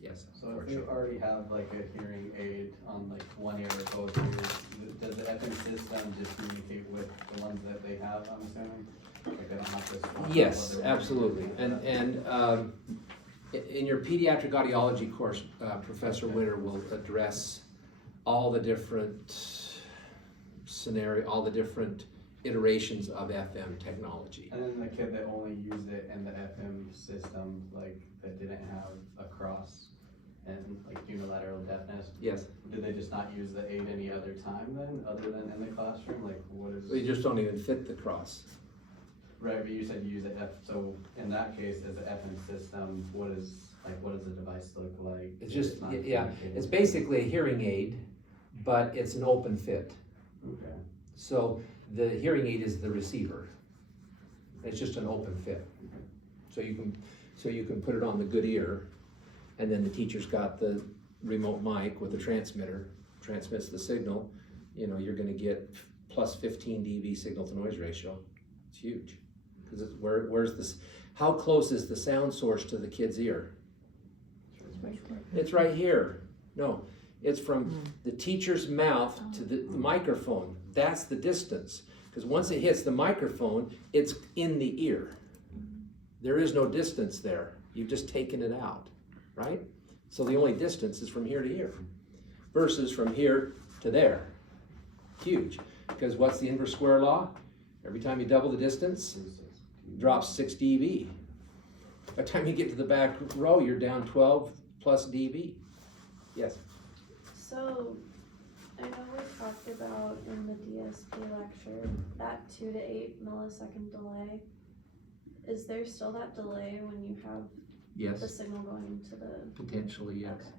Yes. So if you already have like a hearing aid on like one ear or both ears, does the FM system just communicate with the ones that they have, I'm assuming? Like they don't have to swap Yes, whether- absolutely. And in your pediatric audiology course, Professor Winter will address all the different all the different iterations of FM technology. And then the kid that only used it in the FM system, like that didn't have a cross and like unilateral deafness, Yes, did they just not use the aid any other time then, other than in the classroom? Like what is? we just don't even fit the cross. Right, but you said you use it so in that case, as an FM system, what does the device look like? It's just, not yeah, communicating? it's basically a hearing aid, but it's an open fit. Okay. So the hearing aid is the receiver. It's just an open fit. So you can put it on the good ear, and then the teacher's got the remote mic with the transmitter, transmits the signal. You know, you're gonna get plus 15 dB signal to noise ratio. It's huge. Because it's where's this, how close is the sound source to the kid's ear? It's right here. No, it's from the teacher's mouth to the microphone. That's the distance. Because once it hits the microphone, it's in the ear. There is no distance there. You've just taken it out, right? So the only distance is from here to here versus from here to there. Huge. Because what's the inverse square law? Every time you double the distance, it drops 6 dB. By the time you get to the back row, you're down 12 plus dB. Yes? So, I know we talked about in the DSP lecture, that 2 to 8 millisecond delay. Is there still that delay when you have the Yes, signal going into the? potentially, yes. Okay.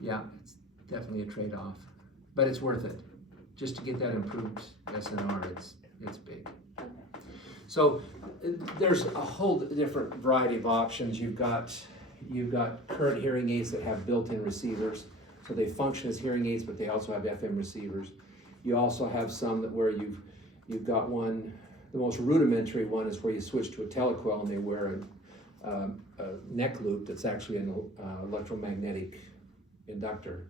Yeah, it's definitely a trade-off, but it's worth it. Just to get that improved SNR, it's big. Okay. So there's a whole different variety of options. You've got current hearing aids that have built-in receivers, so they function as hearing aids, but they also have FM receivers. You also have some that where you've got one. The most rudimentary one is where you switch to a telecoil and they wear a neck loop that's actually an electromagnetic inductor,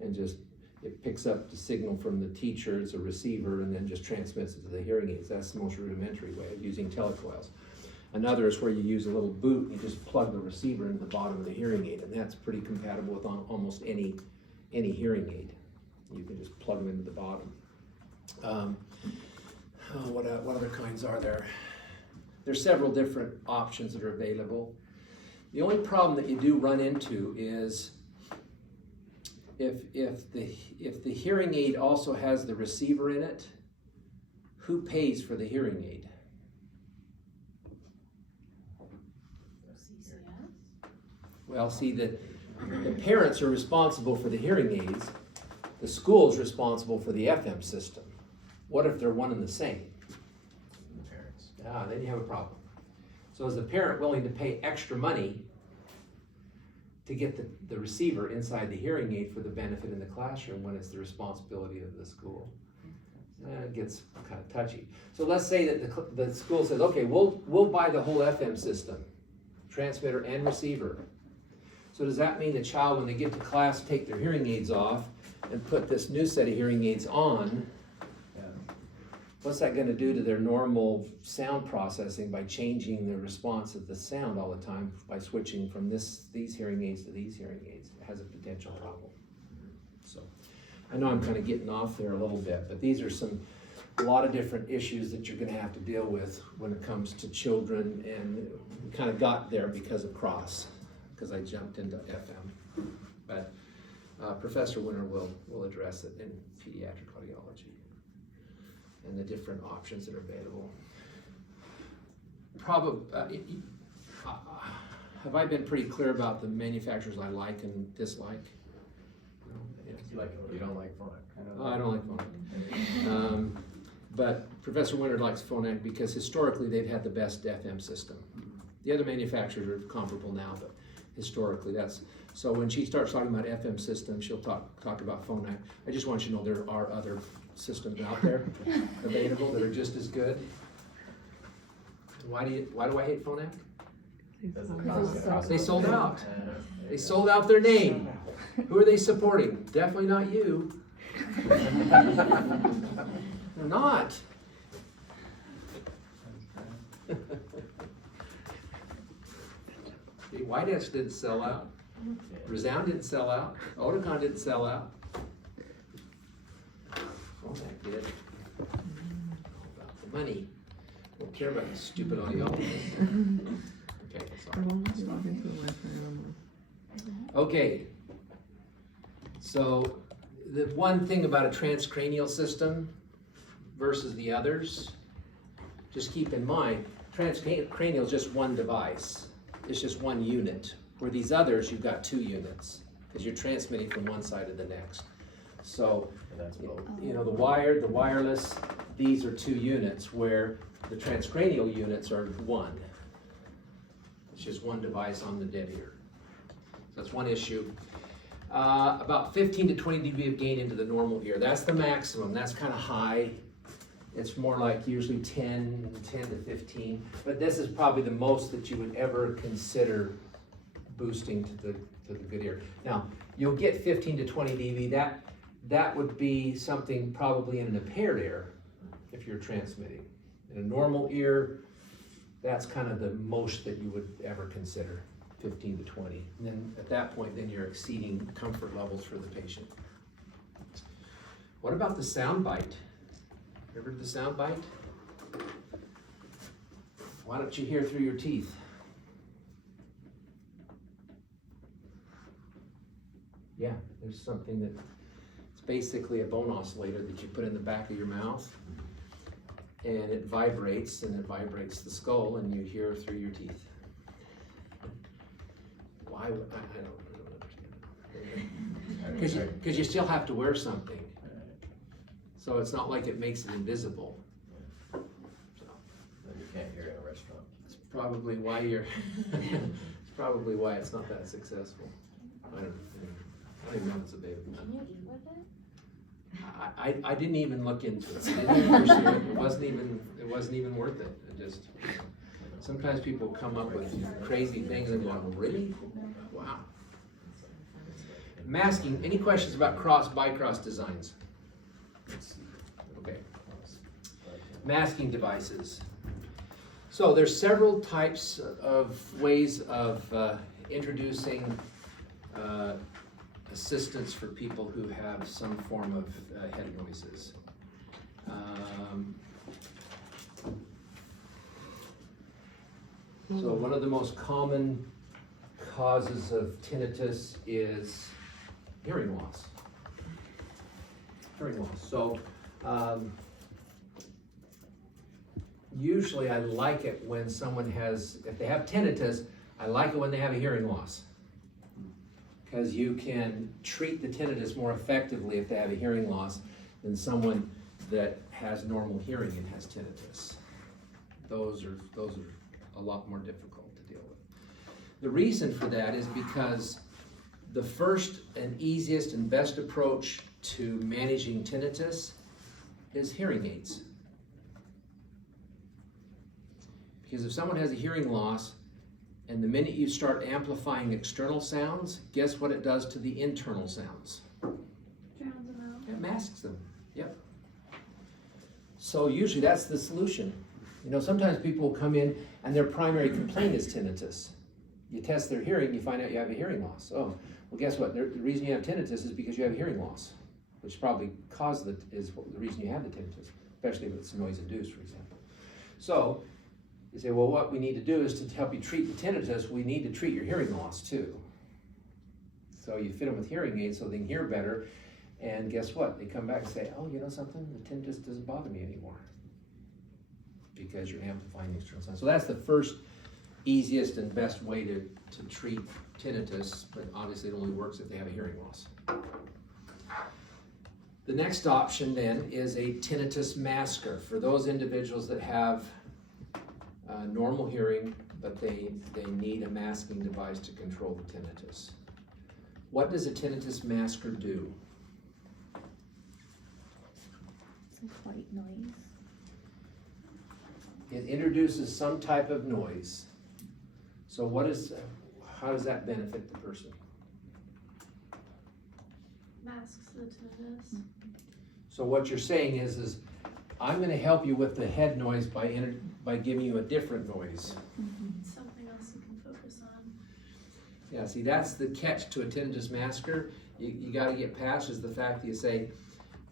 and just it picks up the signal from the teacher as a receiver and then just transmits it to the hearing aids. That's the most rudimentary way of using telecoils. Another is where you use a little boot and you just plug the receiver into the bottom of the hearing aid, and that's pretty compatible with almost any hearing aid. You can just plug them into the bottom. What other kinds are there? There's several different options that are available. The only problem that you do run into is if the hearing aid also has the receiver in it, who pays for the hearing aid? CCS? Well, see, the parents are responsible for the hearing aids. The school's responsible for the FM system. What if they're one and the same? Parents. Then you have a problem. So is the parent willing to pay extra money to get the receiver inside the hearing aid for the benefit in the classroom when it's the responsibility of the school? It gets kind of touchy. So let's say that the school says, okay, we'll buy the whole FM system, transmitter and receiver. So does that mean the child, when they get to class, take their hearing aids off and put this new set of hearing aids on? Yeah. what's that gonna do to their normal sound processing by changing the response of the sound all the time by switching from these hearing aids to these hearing aids? It has a potential problem. So, I know I'm kind of getting off there a little bit, but these are a lot of different issues that you're gonna have to deal with when it comes to children, and we kind of got there because of Cross, because I jumped into FM. But Professor Winter will address it in pediatric audiology and the different options that are available. Have I been pretty clear about the manufacturers I like and dislike? No? Yes. You like it or you don't like Phonak? I don't like Phonak. But Professor Winter likes Phonak because historically they've had the best FM system. The other manufacturers are comparable now, but historically that's, so when she starts talking about FM systems, she'll talk about Phonak. I just want you to know there are other systems out there available that are just as good. Why do I hate Phonak? They sold out. They sold out their name. Who are they supporting? Definitely not you. They're not. White-Edge didn't sell out. Resound didn't sell out. Oticon didn't sell out. Phonak did. All about the money. Don't care about the stupid audiologists. Okay, sorry. Okay. So the one thing about a transcranial system versus the others, just keep in mind, transcranial is just one device. It's just one unit. Where these others, you've got two units, because you're transmitting from one side to the next. So, you know, the wired, the wireless, these are two units, where the transcranial units are one. It's just one device on the dead ear. So that's one issue. About 15 to 20 dB of gain into the normal ear. That's the maximum. That's kind of high. It's more like usually 10 to 15. But this is probably the most that you would ever consider boosting to the good ear. Now, you'll get 15 to 20 dB. That would be something probably in an impaired ear if you're transmitting. In a normal ear, that's kind of the most that you would ever consider, 15 to 20. And then at that point, then you're exceeding comfort levels for the patient. What about the sound bite? Ever heard the sound bite? Why don't you hear through your teeth? Yeah, there's something that, it's basically a bone oscillator that you put in the back of your mouth, and it vibrates the skull, and you hear through your teeth. Why would, I don't understand. Because you still have to wear something. So it's not like it makes it invisible. So. You can't hear in a restaurant. It's probably why it's probably why it's not that successful. I don't even know if it's available. Can you eat with it? I didn't even look into it. I didn't even pursue it. It wasn't even worth it. It just, sometimes people come up with crazy things and go, really? Wow. Masking, any questions about cross-bicross designs? Okay. Masking devices. So there's several types of ways of introducing assistance for people who have some form of head noises. So one of the most common causes of tinnitus is hearing loss. Hearing loss. So usually I like it when someone has, if they have tinnitus, I like it when they have a hearing loss. Because you can treat the tinnitus more effectively if they have a hearing loss than someone that has normal hearing and has tinnitus. Those are a lot more difficult to deal with. The reason for that is because the first and easiest and best approach to managing tinnitus is hearing aids. Because if someone has a hearing loss, and the minute you start amplifying external sounds, guess what it does to the internal sounds? Drowns them out. It masks them, yep. So So usually that's the solution. You know, sometimes people come in and their primary complaint is tinnitus. You test their hearing, you find out you have a hearing loss. Oh, well, guess what? The reason you have tinnitus is because you have hearing loss, which probably is the reason you have the tinnitus, especially if it's noise induced, for example. So you say, well, what we need to do is to help you treat the tinnitus, we need to treat your hearing loss too. So you fit them with hearing aids so they can hear better. And guess what? They come back and say, oh, you know something? The tinnitus doesn't bother me anymore because you're amplifying the external sound. So that's the first easiest and best way to treat tinnitus, but obviously it only works if they have a hearing loss. The next option then is a tinnitus masker for those individuals that have normal hearing, but they need a masking device to control the tinnitus. What does a tinnitus masker do? It's like white noise. It introduces some type of noise. So how does that benefit the person? Masks the tinnitus. So what you're saying is I'm gonna help you with the head noise by giving you a different noise. Something else you can focus on. Yeah, see, that's the catch to a tinnitus masker. You gotta get past is the fact that you say,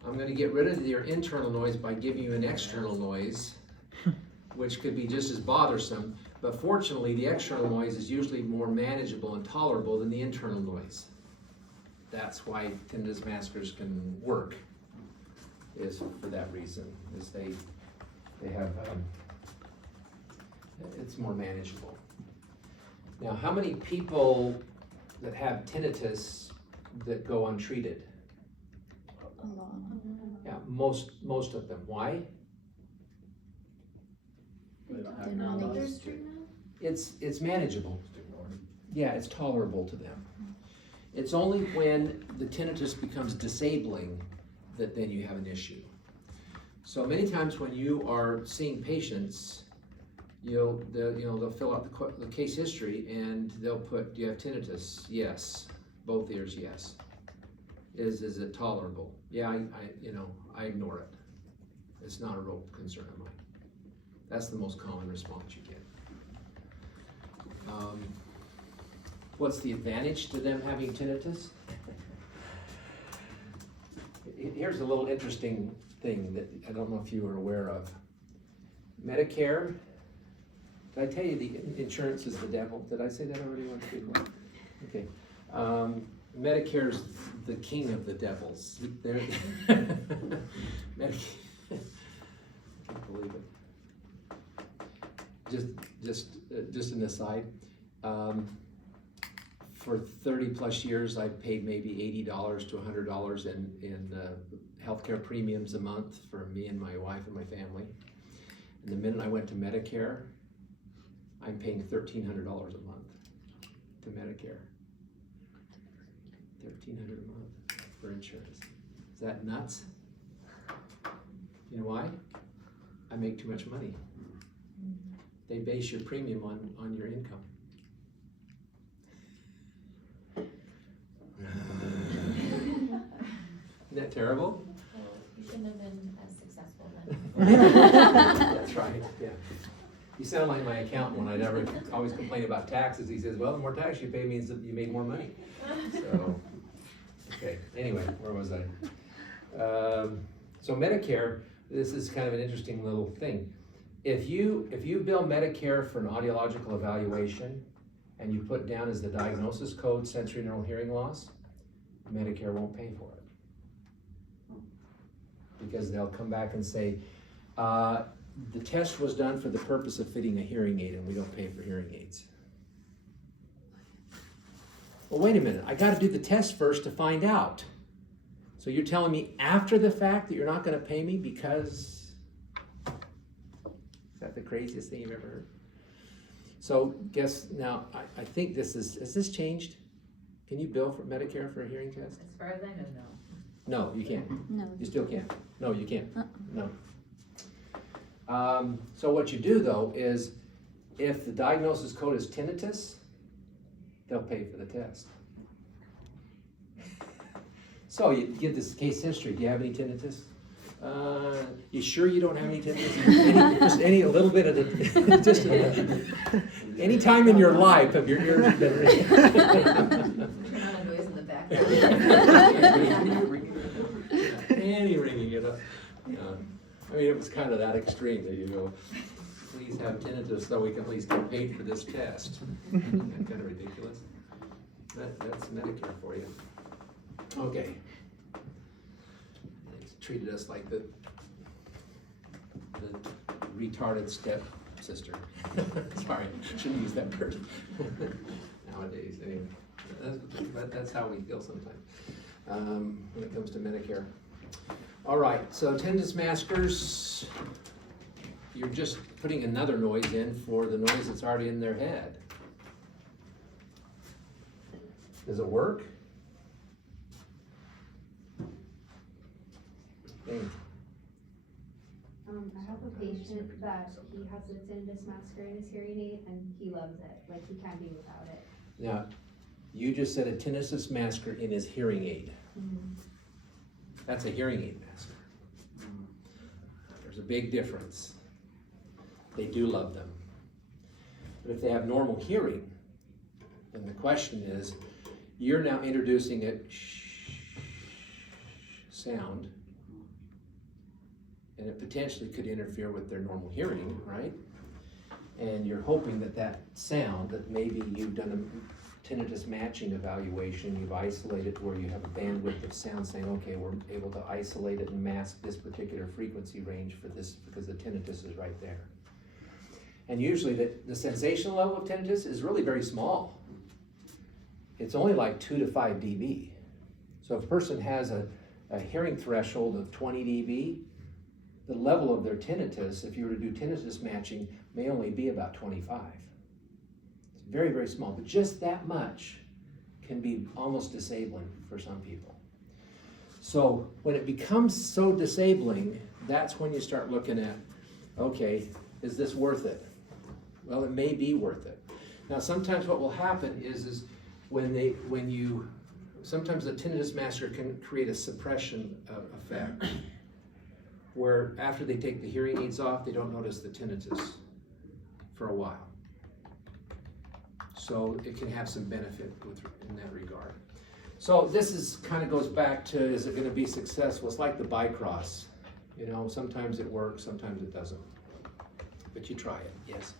I'm gonna get rid of your internal noise by giving you an external noise, which could be just as bothersome, but fortunately the external noise is usually more manageable and tolerable than the internal noise. That's why tinnitus maskers can work, is for that reason, is they have, it's more manageable. Now, how many people that have tinnitus that go untreated? A lot. Yeah, most of them. Why? They don't They're have not none. There's treatment? It's manageable. Yeah, it's tolerable to them. It's only when the tinnitus becomes disabling that then you have an issue. So many times when you are seeing patients, they'll fill out the case history and they'll put, do you have tinnitus? Yes. Both ears, yes. Is it tolerable? Yeah, I ignore it. It's not a real concern of mine. That's the most common response you get. What's the advantage to them having tinnitus? Here's a little interesting thing that I don't know if you are aware of. Medicare, did I tell you the insurance is the devil? Did I say that already on speaker? Okay. Medicare's the king of the devils. They're Medicare. I can't believe it. Just an aside. For 30 plus years, I've paid maybe $80 to $100 in healthcare premiums a month for me and my wife and my family. And the minute I went to Medicare, I'm paying $1,300 a month to Medicare. $1,300 a month for insurance. Is that nuts? You know why? I make too much money. They base your premium on your income. Isn't that terrible? Well, you shouldn't have been as successful then. That's right, yeah. You sound like my accountant when I'd always complain about taxes. He says, well, the more tax you pay means that you made more money. So, okay, anyway, where was I? So Medicare, this is kind of an interesting little thing. If you bill Medicare for an audiological evaluation and you put down as the diagnosis code sensory neural hearing loss, Medicare won't pay for it. Because they'll come back and say, the test was done for the purpose of fitting a hearing aid and we don't pay for hearing aids. Well, wait a minute, I gotta do the test first to find out. So you're telling me after the fact that you're not gonna pay me because, is that the craziest thing you've ever heard? So now, I think has this changed? Can you bill for Medicare for a hearing test? As far as I know, no. No, you can't. No. You still can't. No, you can't. No. So what you do though is, if the diagnosis code is tinnitus, they'll pay for the test. So you get this case history. Do you have any tinnitus? You sure you don't have any tinnitus? Just a little bit of the, just any time in your life have your ears been ringing? Turn on a noise in the background. Any ringing, you know. I mean, it was kind of that extreme that you go, please have tinnitus so we can at least get paid for this test. Kind of ridiculous. That's Medicare for you. Okay. They treated us like the retarded step-sister. Sorry, shouldn't use that word nowadays, anyway. That's how we feel sometimes when it comes to Medicare. All right, so tinnitus maskers, you're just putting another noise in for the noise that's already in their head. Does it work? Thanks. I have a patient that he has a tinnitus masker in his hearing aid and he loves it, like he can't be without it. Now, you just said a tinnitus masker in his hearing aid. That's a hearing aid masker. There's a big difference. They do love them. But if they have normal hearing, then the question is, you're now introducing a sound, and it potentially could interfere with their normal hearing, right? And you're hoping that that sound, that maybe you've done a tinnitus matching evaluation, you've isolated where you have a bandwidth of sound saying, okay, we're able to isolate it and mask this particular frequency range for this because the tinnitus is right there. And usually the sensation level of tinnitus is really very small. It's only like 2 to 5 dB. So if a person has a hearing threshold of 20 dB, the level of their tinnitus, if you were to do tinnitus matching, may only be about 25. It's very, very small, but just that much can be almost disabling for some people. So when it becomes so disabling, that's when you start looking at, okay, is this worth it? Well, it may be worth it. Now, sometimes what will happen is sometimes the tinnitus masker can create a suppression effect, where after they take the hearing aids off, they don't notice the tinnitus for a while. So it can have some benefit in that regard. So this is kind of goes back to, is it going to be successful? It's like the Bicross. You know, sometimes it works, sometimes it doesn't. But you try it, yes.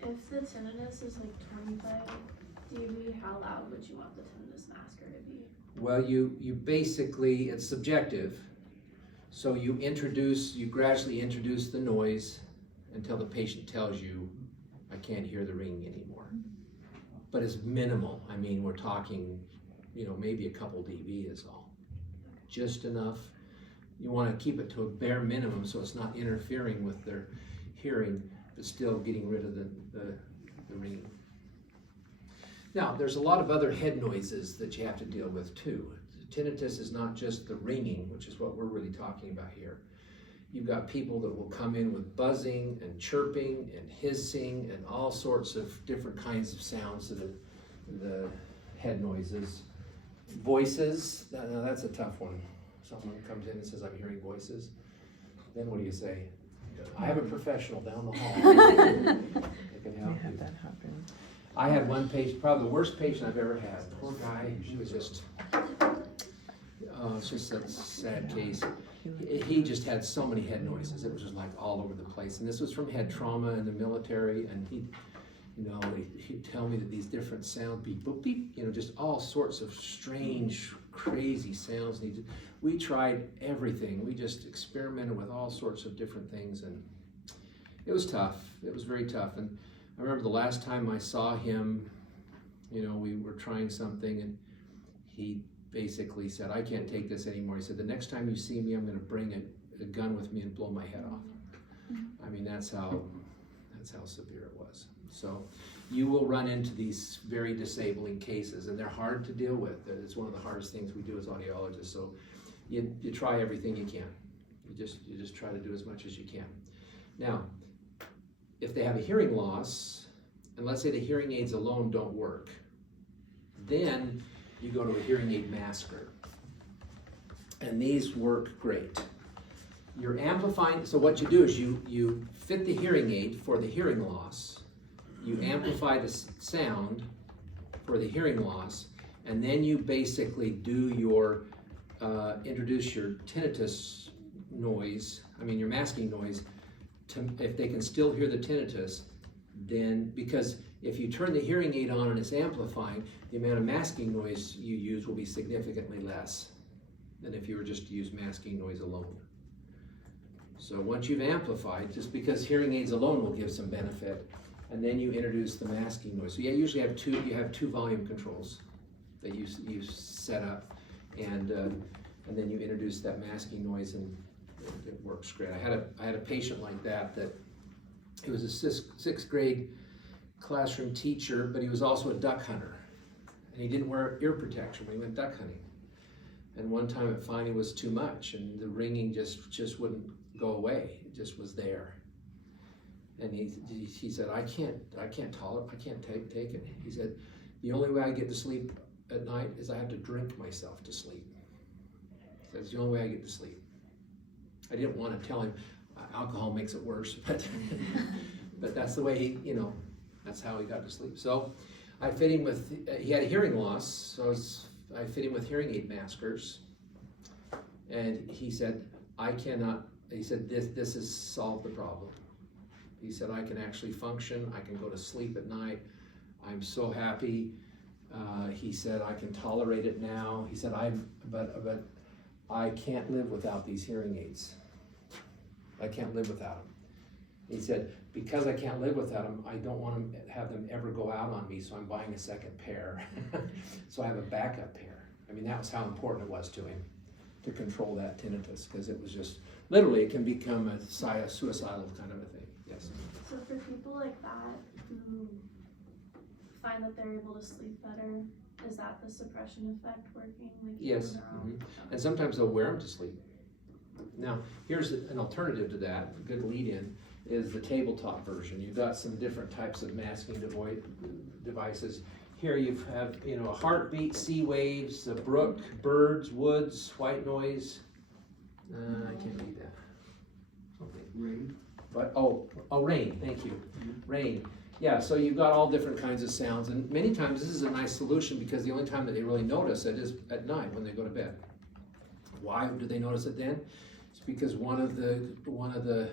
If the tinnitus is like 25 dB, how loud would you want the tinnitus masker to be? Well, you basically, it's subjective. So you gradually introduce the noise until the patient tells you, I can't hear the ringing anymore. But it's minimal. I mean, we're talking, maybe a couple dB is all. Just enough. You want to keep it to a bare minimum so it's not interfering with their hearing, but still getting rid of the ringing. Now, there's a lot of other head noises that you have to deal with too. Tinnitus is not just the ringing, which is what we're really talking about here. You've got people that will come in with buzzing and chirping and hissing and all sorts of different kinds of sounds to the head noises. Voices, now that's a tough one. Someone comes in and says, I'm hearing voices. Then what do you say? I have a professional down the hall. They can help I had you. that happen. I had one patient, probably the worst patient I've ever had. Poor guy, she was just, it's just a sad case. He just had so many head noises. It was just like all over the place. And this was from head trauma in the military. And he'd tell me that these different sounds, beep, boop, beep, just all sorts of strange, crazy sounds. We tried everything. We just experimented with all sorts of different things. And it was tough. It was very tough. And I remember the last time I saw him, we were trying something and he basically said, I can't take this anymore. He said, the next time you see me, I'm going to bring a gun with me and blow my head off. I mean, that's how severe it was. So you will run into these very disabling cases and they're hard to deal with. It's one of the hardest things we do as audiologists. So you try everything you can. You just try to do as much as you can. Now, if they have a hearing loss, and let's say the hearing aids alone don't work, then you go to a hearing aid masker. And these work great. you're amplifying, so what you do is you fit the hearing aid for the hearing loss, you amplify the sound for the hearing loss, and then you basically do your, introduce your tinnitus noise, your masking noise, if they can still hear the tinnitus, then, because if you turn the hearing aid on and it's amplifying, the amount of masking noise you use will be significantly less than if you were just to use masking noise alone. So once you've amplified, just because hearing aids alone will give some benefit, and then you introduce the masking noise. So you usually have two volume controls that you set up, and then you introduce that masking noise, and it works great. I had a patient like that he was a sixth grade classroom teacher, but he was also a duck hunter, and he didn't wear ear protection when he went duck hunting. And one time it finally was too much, and the ringing just wouldn't go away. It just was there. And he said, I can't tolerate, I can't take it. He said, the only way I get to sleep at night is I have to drink myself to sleep. That's the only way I get to sleep. I didn't want to tell him alcohol makes it worse, but but that's the way that's how he got to sleep. So I fit him with, he had a hearing loss, so I fit him with hearing aid maskers. And he said, this has solved the problem. He said, I can actually function, I can go to sleep at night, I'm so happy. He said, I can tolerate it now. He said, but I can't live without these hearing aids. I can't live without them. He said, because I can't live without them, I don't want to have them ever go out on me, so I'm buying a second pair. So I have a backup pair. That was how important it was to him to control that tinnitus, because it was just, literally, it can become a suicidal kind of a thing. Yes. So for people like that who find that they're able to sleep better, is that the suppression effect working? Yes. And sometimes they'll wear them to sleep. Now, here's an alternative to that, a good lead-in, is the tabletop version. You've got some different types of masking devices. Here you have, a heartbeat, sea waves, a brook, birds, woods, white noise. I can't read that. Okay. Rain. But, rain, thank you. Rain. Yeah, so you've got all different kinds of sounds, and many times this is a nice solution because the only time that they really notice it is at night when they go to bed. Why do they notice it then? It's because one of the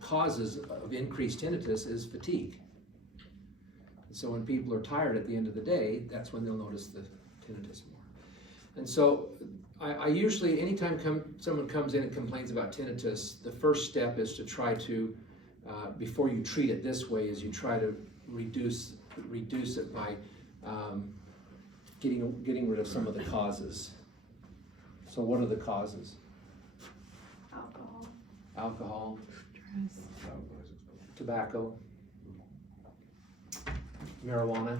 causes of increased tinnitus is fatigue. So when people are tired at the end of the day, that's when they'll notice the tinnitus more. And so I usually, anytime someone comes in and complains about tinnitus, the first step is to try to, before you treat it this way, is you try to reduce it by getting rid of some of the causes. So what are the causes? Alcohol, tobacco, marijuana,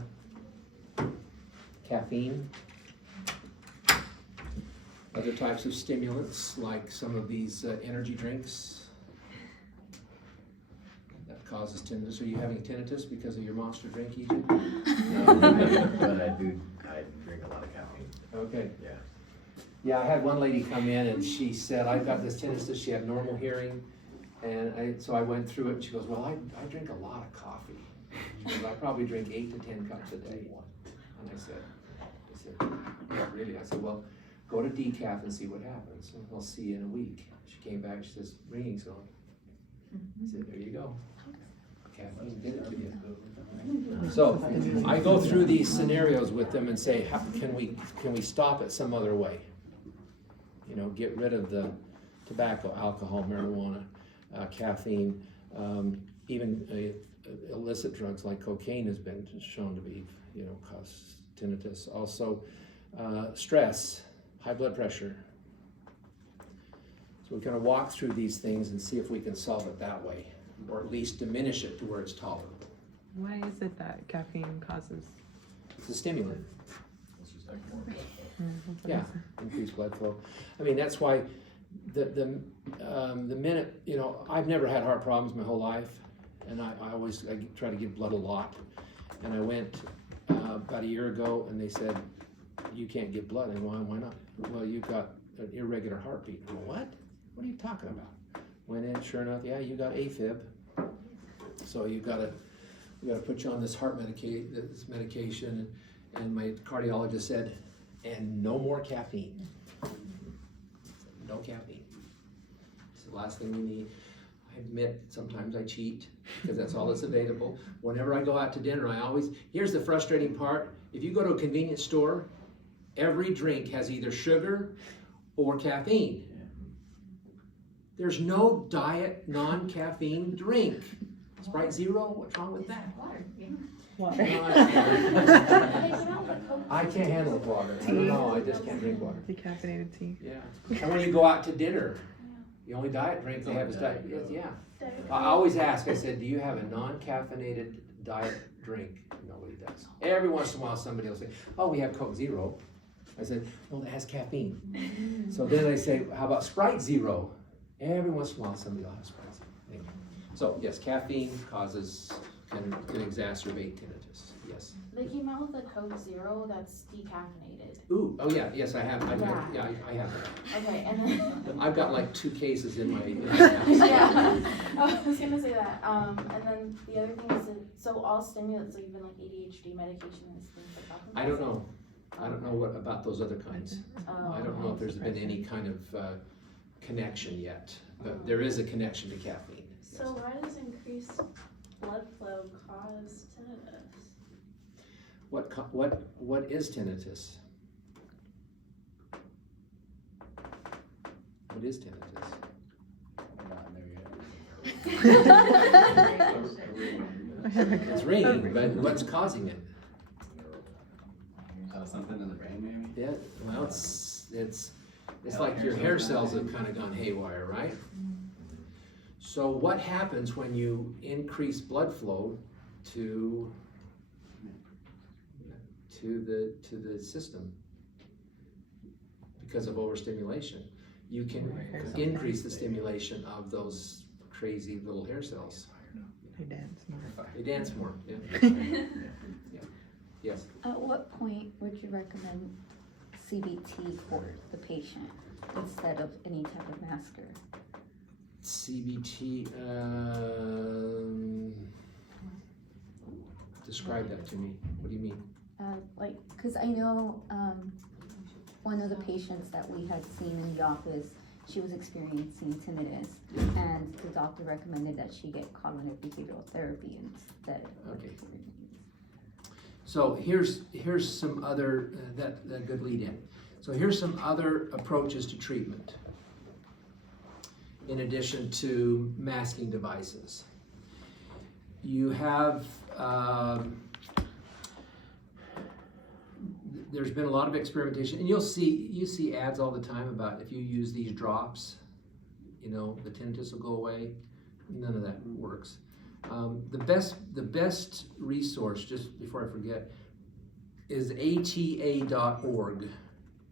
caffeine, other types of stimulants like some of these energy drinks. That causes tinnitus. Are you having tinnitus because of your Monster drink, EJ? No, but I drink a lot of caffeine. Okay. Yeah. Yeah, I had one lady come in and she said, I've got this tinnitus, she had normal hearing, and so I went through it and she goes, well, I drink a lot of coffee. She goes, I probably drink 8 to 10 cups a day. And I said, yeah, really? I said, well, go to decaf and see what happens. And I'll see you in a week. She came back, she says, ringing's gone. I said, there you go. Caffeine did it to you. So I go through these scenarios with them and say, can we stop it some other way? Get rid of the tobacco, alcohol, marijuana, caffeine, even illicit drugs like cocaine has been shown to be, cause tinnitus. Also, stress, high blood pressure. So we're going to walk through these things and see if we can solve it that way, or at least diminish it to where it's tolerable. Why is it that caffeine causes? It's a stimulant. Let's just take more. Yeah, increased blood flow. That's why the minute, I've never had heart problems my whole life, and I try to give blood a lot. And I went about a year ago, and they said, you can't give blood. And why not? Well, you've got an irregular heartbeat. What? what are you talking about? Went in, sure enough, yeah, you got AFib. So we gotta put you on this this medication, and my cardiologist said, and no more caffeine. No caffeine. It's the last thing you need. I admit, sometimes I cheat, because that's all that's available. Whenever I go out to dinner, here's the frustrating part, if you go to a convenience store, every drink has either sugar or caffeine. There's no diet, non-caffeine drink. Sprite Zero, what's wrong with that? Water, yeah. Water. I can't handle water. I don't know, I just can't drink water. Decaffeinated tea. Yeah. And when you go out to dinner, the only diet drink they have is diet. Yeah. I always ask, I said, do you have a non-caffeinated diet drink? Nobody does. Every once in a while somebody will say, oh, we have Coke Zero. I said, well, it has caffeine. So then they say, how about Sprite Zero? Every once in a while somebody will have Sprite Zero. Anyway. So yes, caffeine can exacerbate tinnitus. Yes. They came out with a Coke Zero that's decaffeinated. Ooh, oh yeah, yes, I have. I Yeah. have that. Okay, and then. I've got like 2 cases in my house. Yeah, I was gonna say that, and then the other thing is that, so all stimulants, so even like ADHD medication and things like that. I don't know. I don't know what about those other kinds. Oh, I don't know if there's been any kind of connection yet, but there is a connection to caffeine. Yes. So why does increased blood flow cause tinnitus? What is tinnitus? What is tinnitus? It's ringing, but what's causing it? Something in the brain, maybe? Yeah, well, it's like your hair cells have kind of gone haywire, right? So what happens when you increase blood flow to the system because of overstimulation? You can increase the stimulation of those crazy little hair cells. They dance more. They dance more, yeah. Yeah. Yes. At what point would you recommend CBT for the patient instead of any type of masker? CBT, describe that to me. What do you mean? Cause I know, one of the patients that we had seen in the office, she was experiencing tinnitus, and the doctor recommended that she get cognitive behavioral therapy instead. Okay. So here's some other, that good lead in. So here's some other approaches to treatment in addition to masking devices. You have, there's been a lot of experimentation, and you see ads all the time about if you use these drops, the tinnitus will go away. None of that works. The best resource, just before I forget, is ATA.org.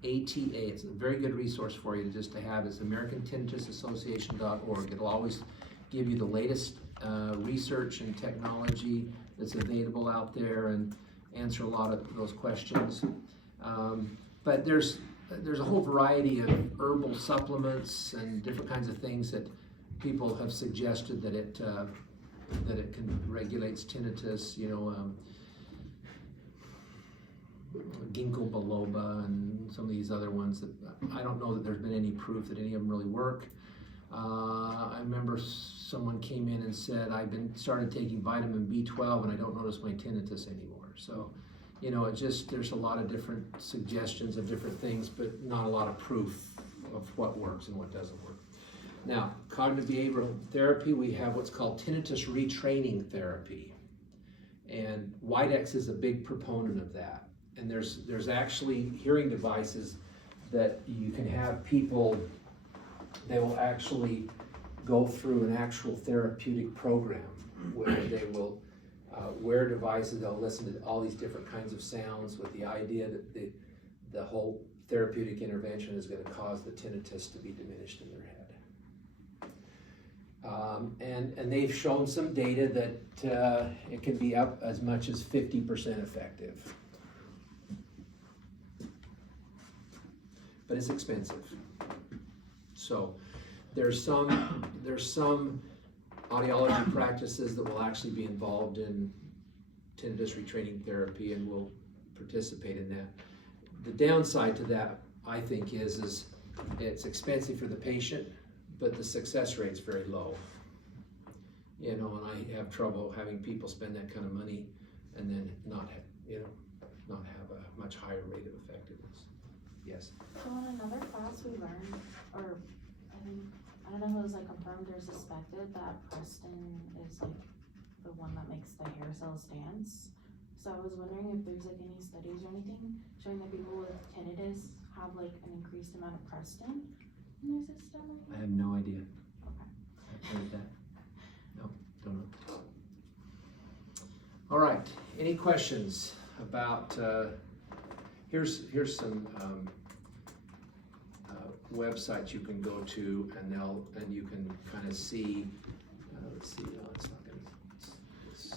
ATA, it's a very good resource for you just to have. It's AmericanTinnitusAssociation.org. It'll always give you the latest research and technology that's available out there and answer a lot of those questions. But there's a whole variety of herbal supplements and different kinds of things that people have suggested that it can regulates tinnitus, ginkgo biloba and some of these other ones that I don't know that there's been any proof that any of them really work. I remember someone came in and said, started taking vitamin B12 and I don't notice my tinnitus anymore. So, there's a lot of different suggestions of different things, but not a lot of proof of what works and what doesn't work. Now, cognitive behavioral therapy, we have what's called tinnitus retraining therapy. And Widex is a big proponent of that. And there's actually hearing devices that you can have people, they will actually go through an actual therapeutic program where they will wear devices, they'll listen to all these different kinds of sounds with the idea that the whole therapeutic intervention is going to cause the tinnitus to be diminished in their head. And they've shown some data that it can be up as much as 50% effective. But it's expensive. So There's some audiology practices that will actually be involved in tinnitus retraining therapy and will participate in that. The downside to that, I think, is it's expensive for the patient, but the success rate's very low. You know, and I have trouble having people spend that kind of money and then not have a much higher rate of effectiveness. Yes. So in another class we learned, or I don't know if it was like confirmed or suspected that Preston is like the one that makes the hair cells dance. So I was wondering if there's like any studies or anything showing that people with tinnitus have like an increased amount of Preston in their system. I have no idea. Okay. I've heard that. No, don't know. All right, any questions about, here's some websites you can go to and you can kind of see, let's see, no, it's not gonna, it's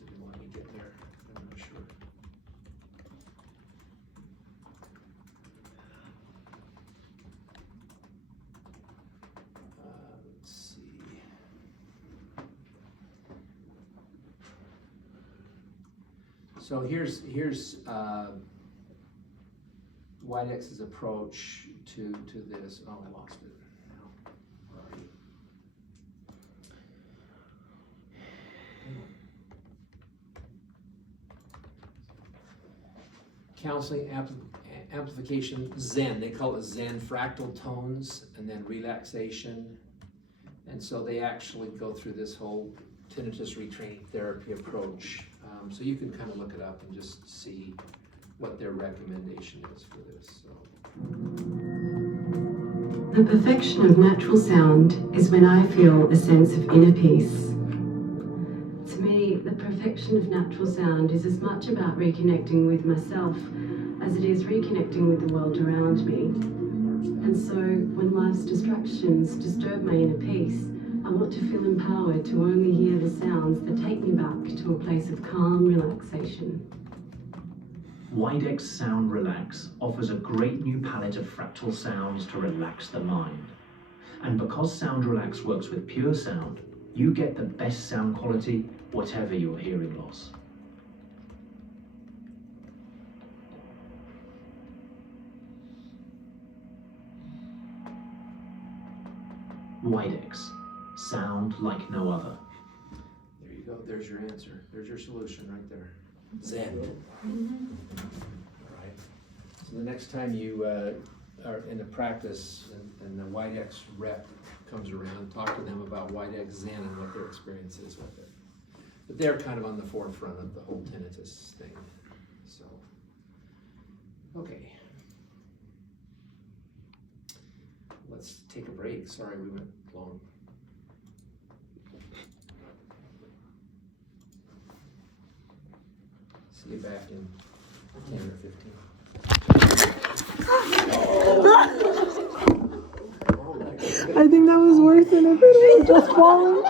gonna let me get there, I'm not sure. Let's see. So here's Widex's approach to this. Oh, I lost it now. Where are you? Counseling amplification, Zen. They call it Zen, fractal tones, and then relaxation. And so they actually go through this whole tinnitus retraining therapy approach. So you can kind of look it up and just see what their recommendation is for this. So. The perfection of natural sound is when I feel a sense of inner peace. To me, the perfection of natural sound is as much about reconnecting with myself as it is reconnecting with the world around me. And so, when life's distractions disturb my inner peace, I want to feel empowered to only hear the sounds that take me back to a place of calm relaxation. Widex Sound Relax offers a great new palette of fractal sounds to relax the mind. And because Sound Relax works with pure sound, you get the best sound quality, whatever your hearing loss. Widex, sound like no other. There you go, there's your answer. There's your solution right there. Zen. All right. So the next time you are in a practice and the Widex rep comes around, talk to them about Widex Zen and what their experience is with it. But they're kind of on the forefront of the whole tinnitus thing. So, okay. Let's take a break. Sorry, we went long. See you back in 10 or 15. I think that was worse than everything just falling.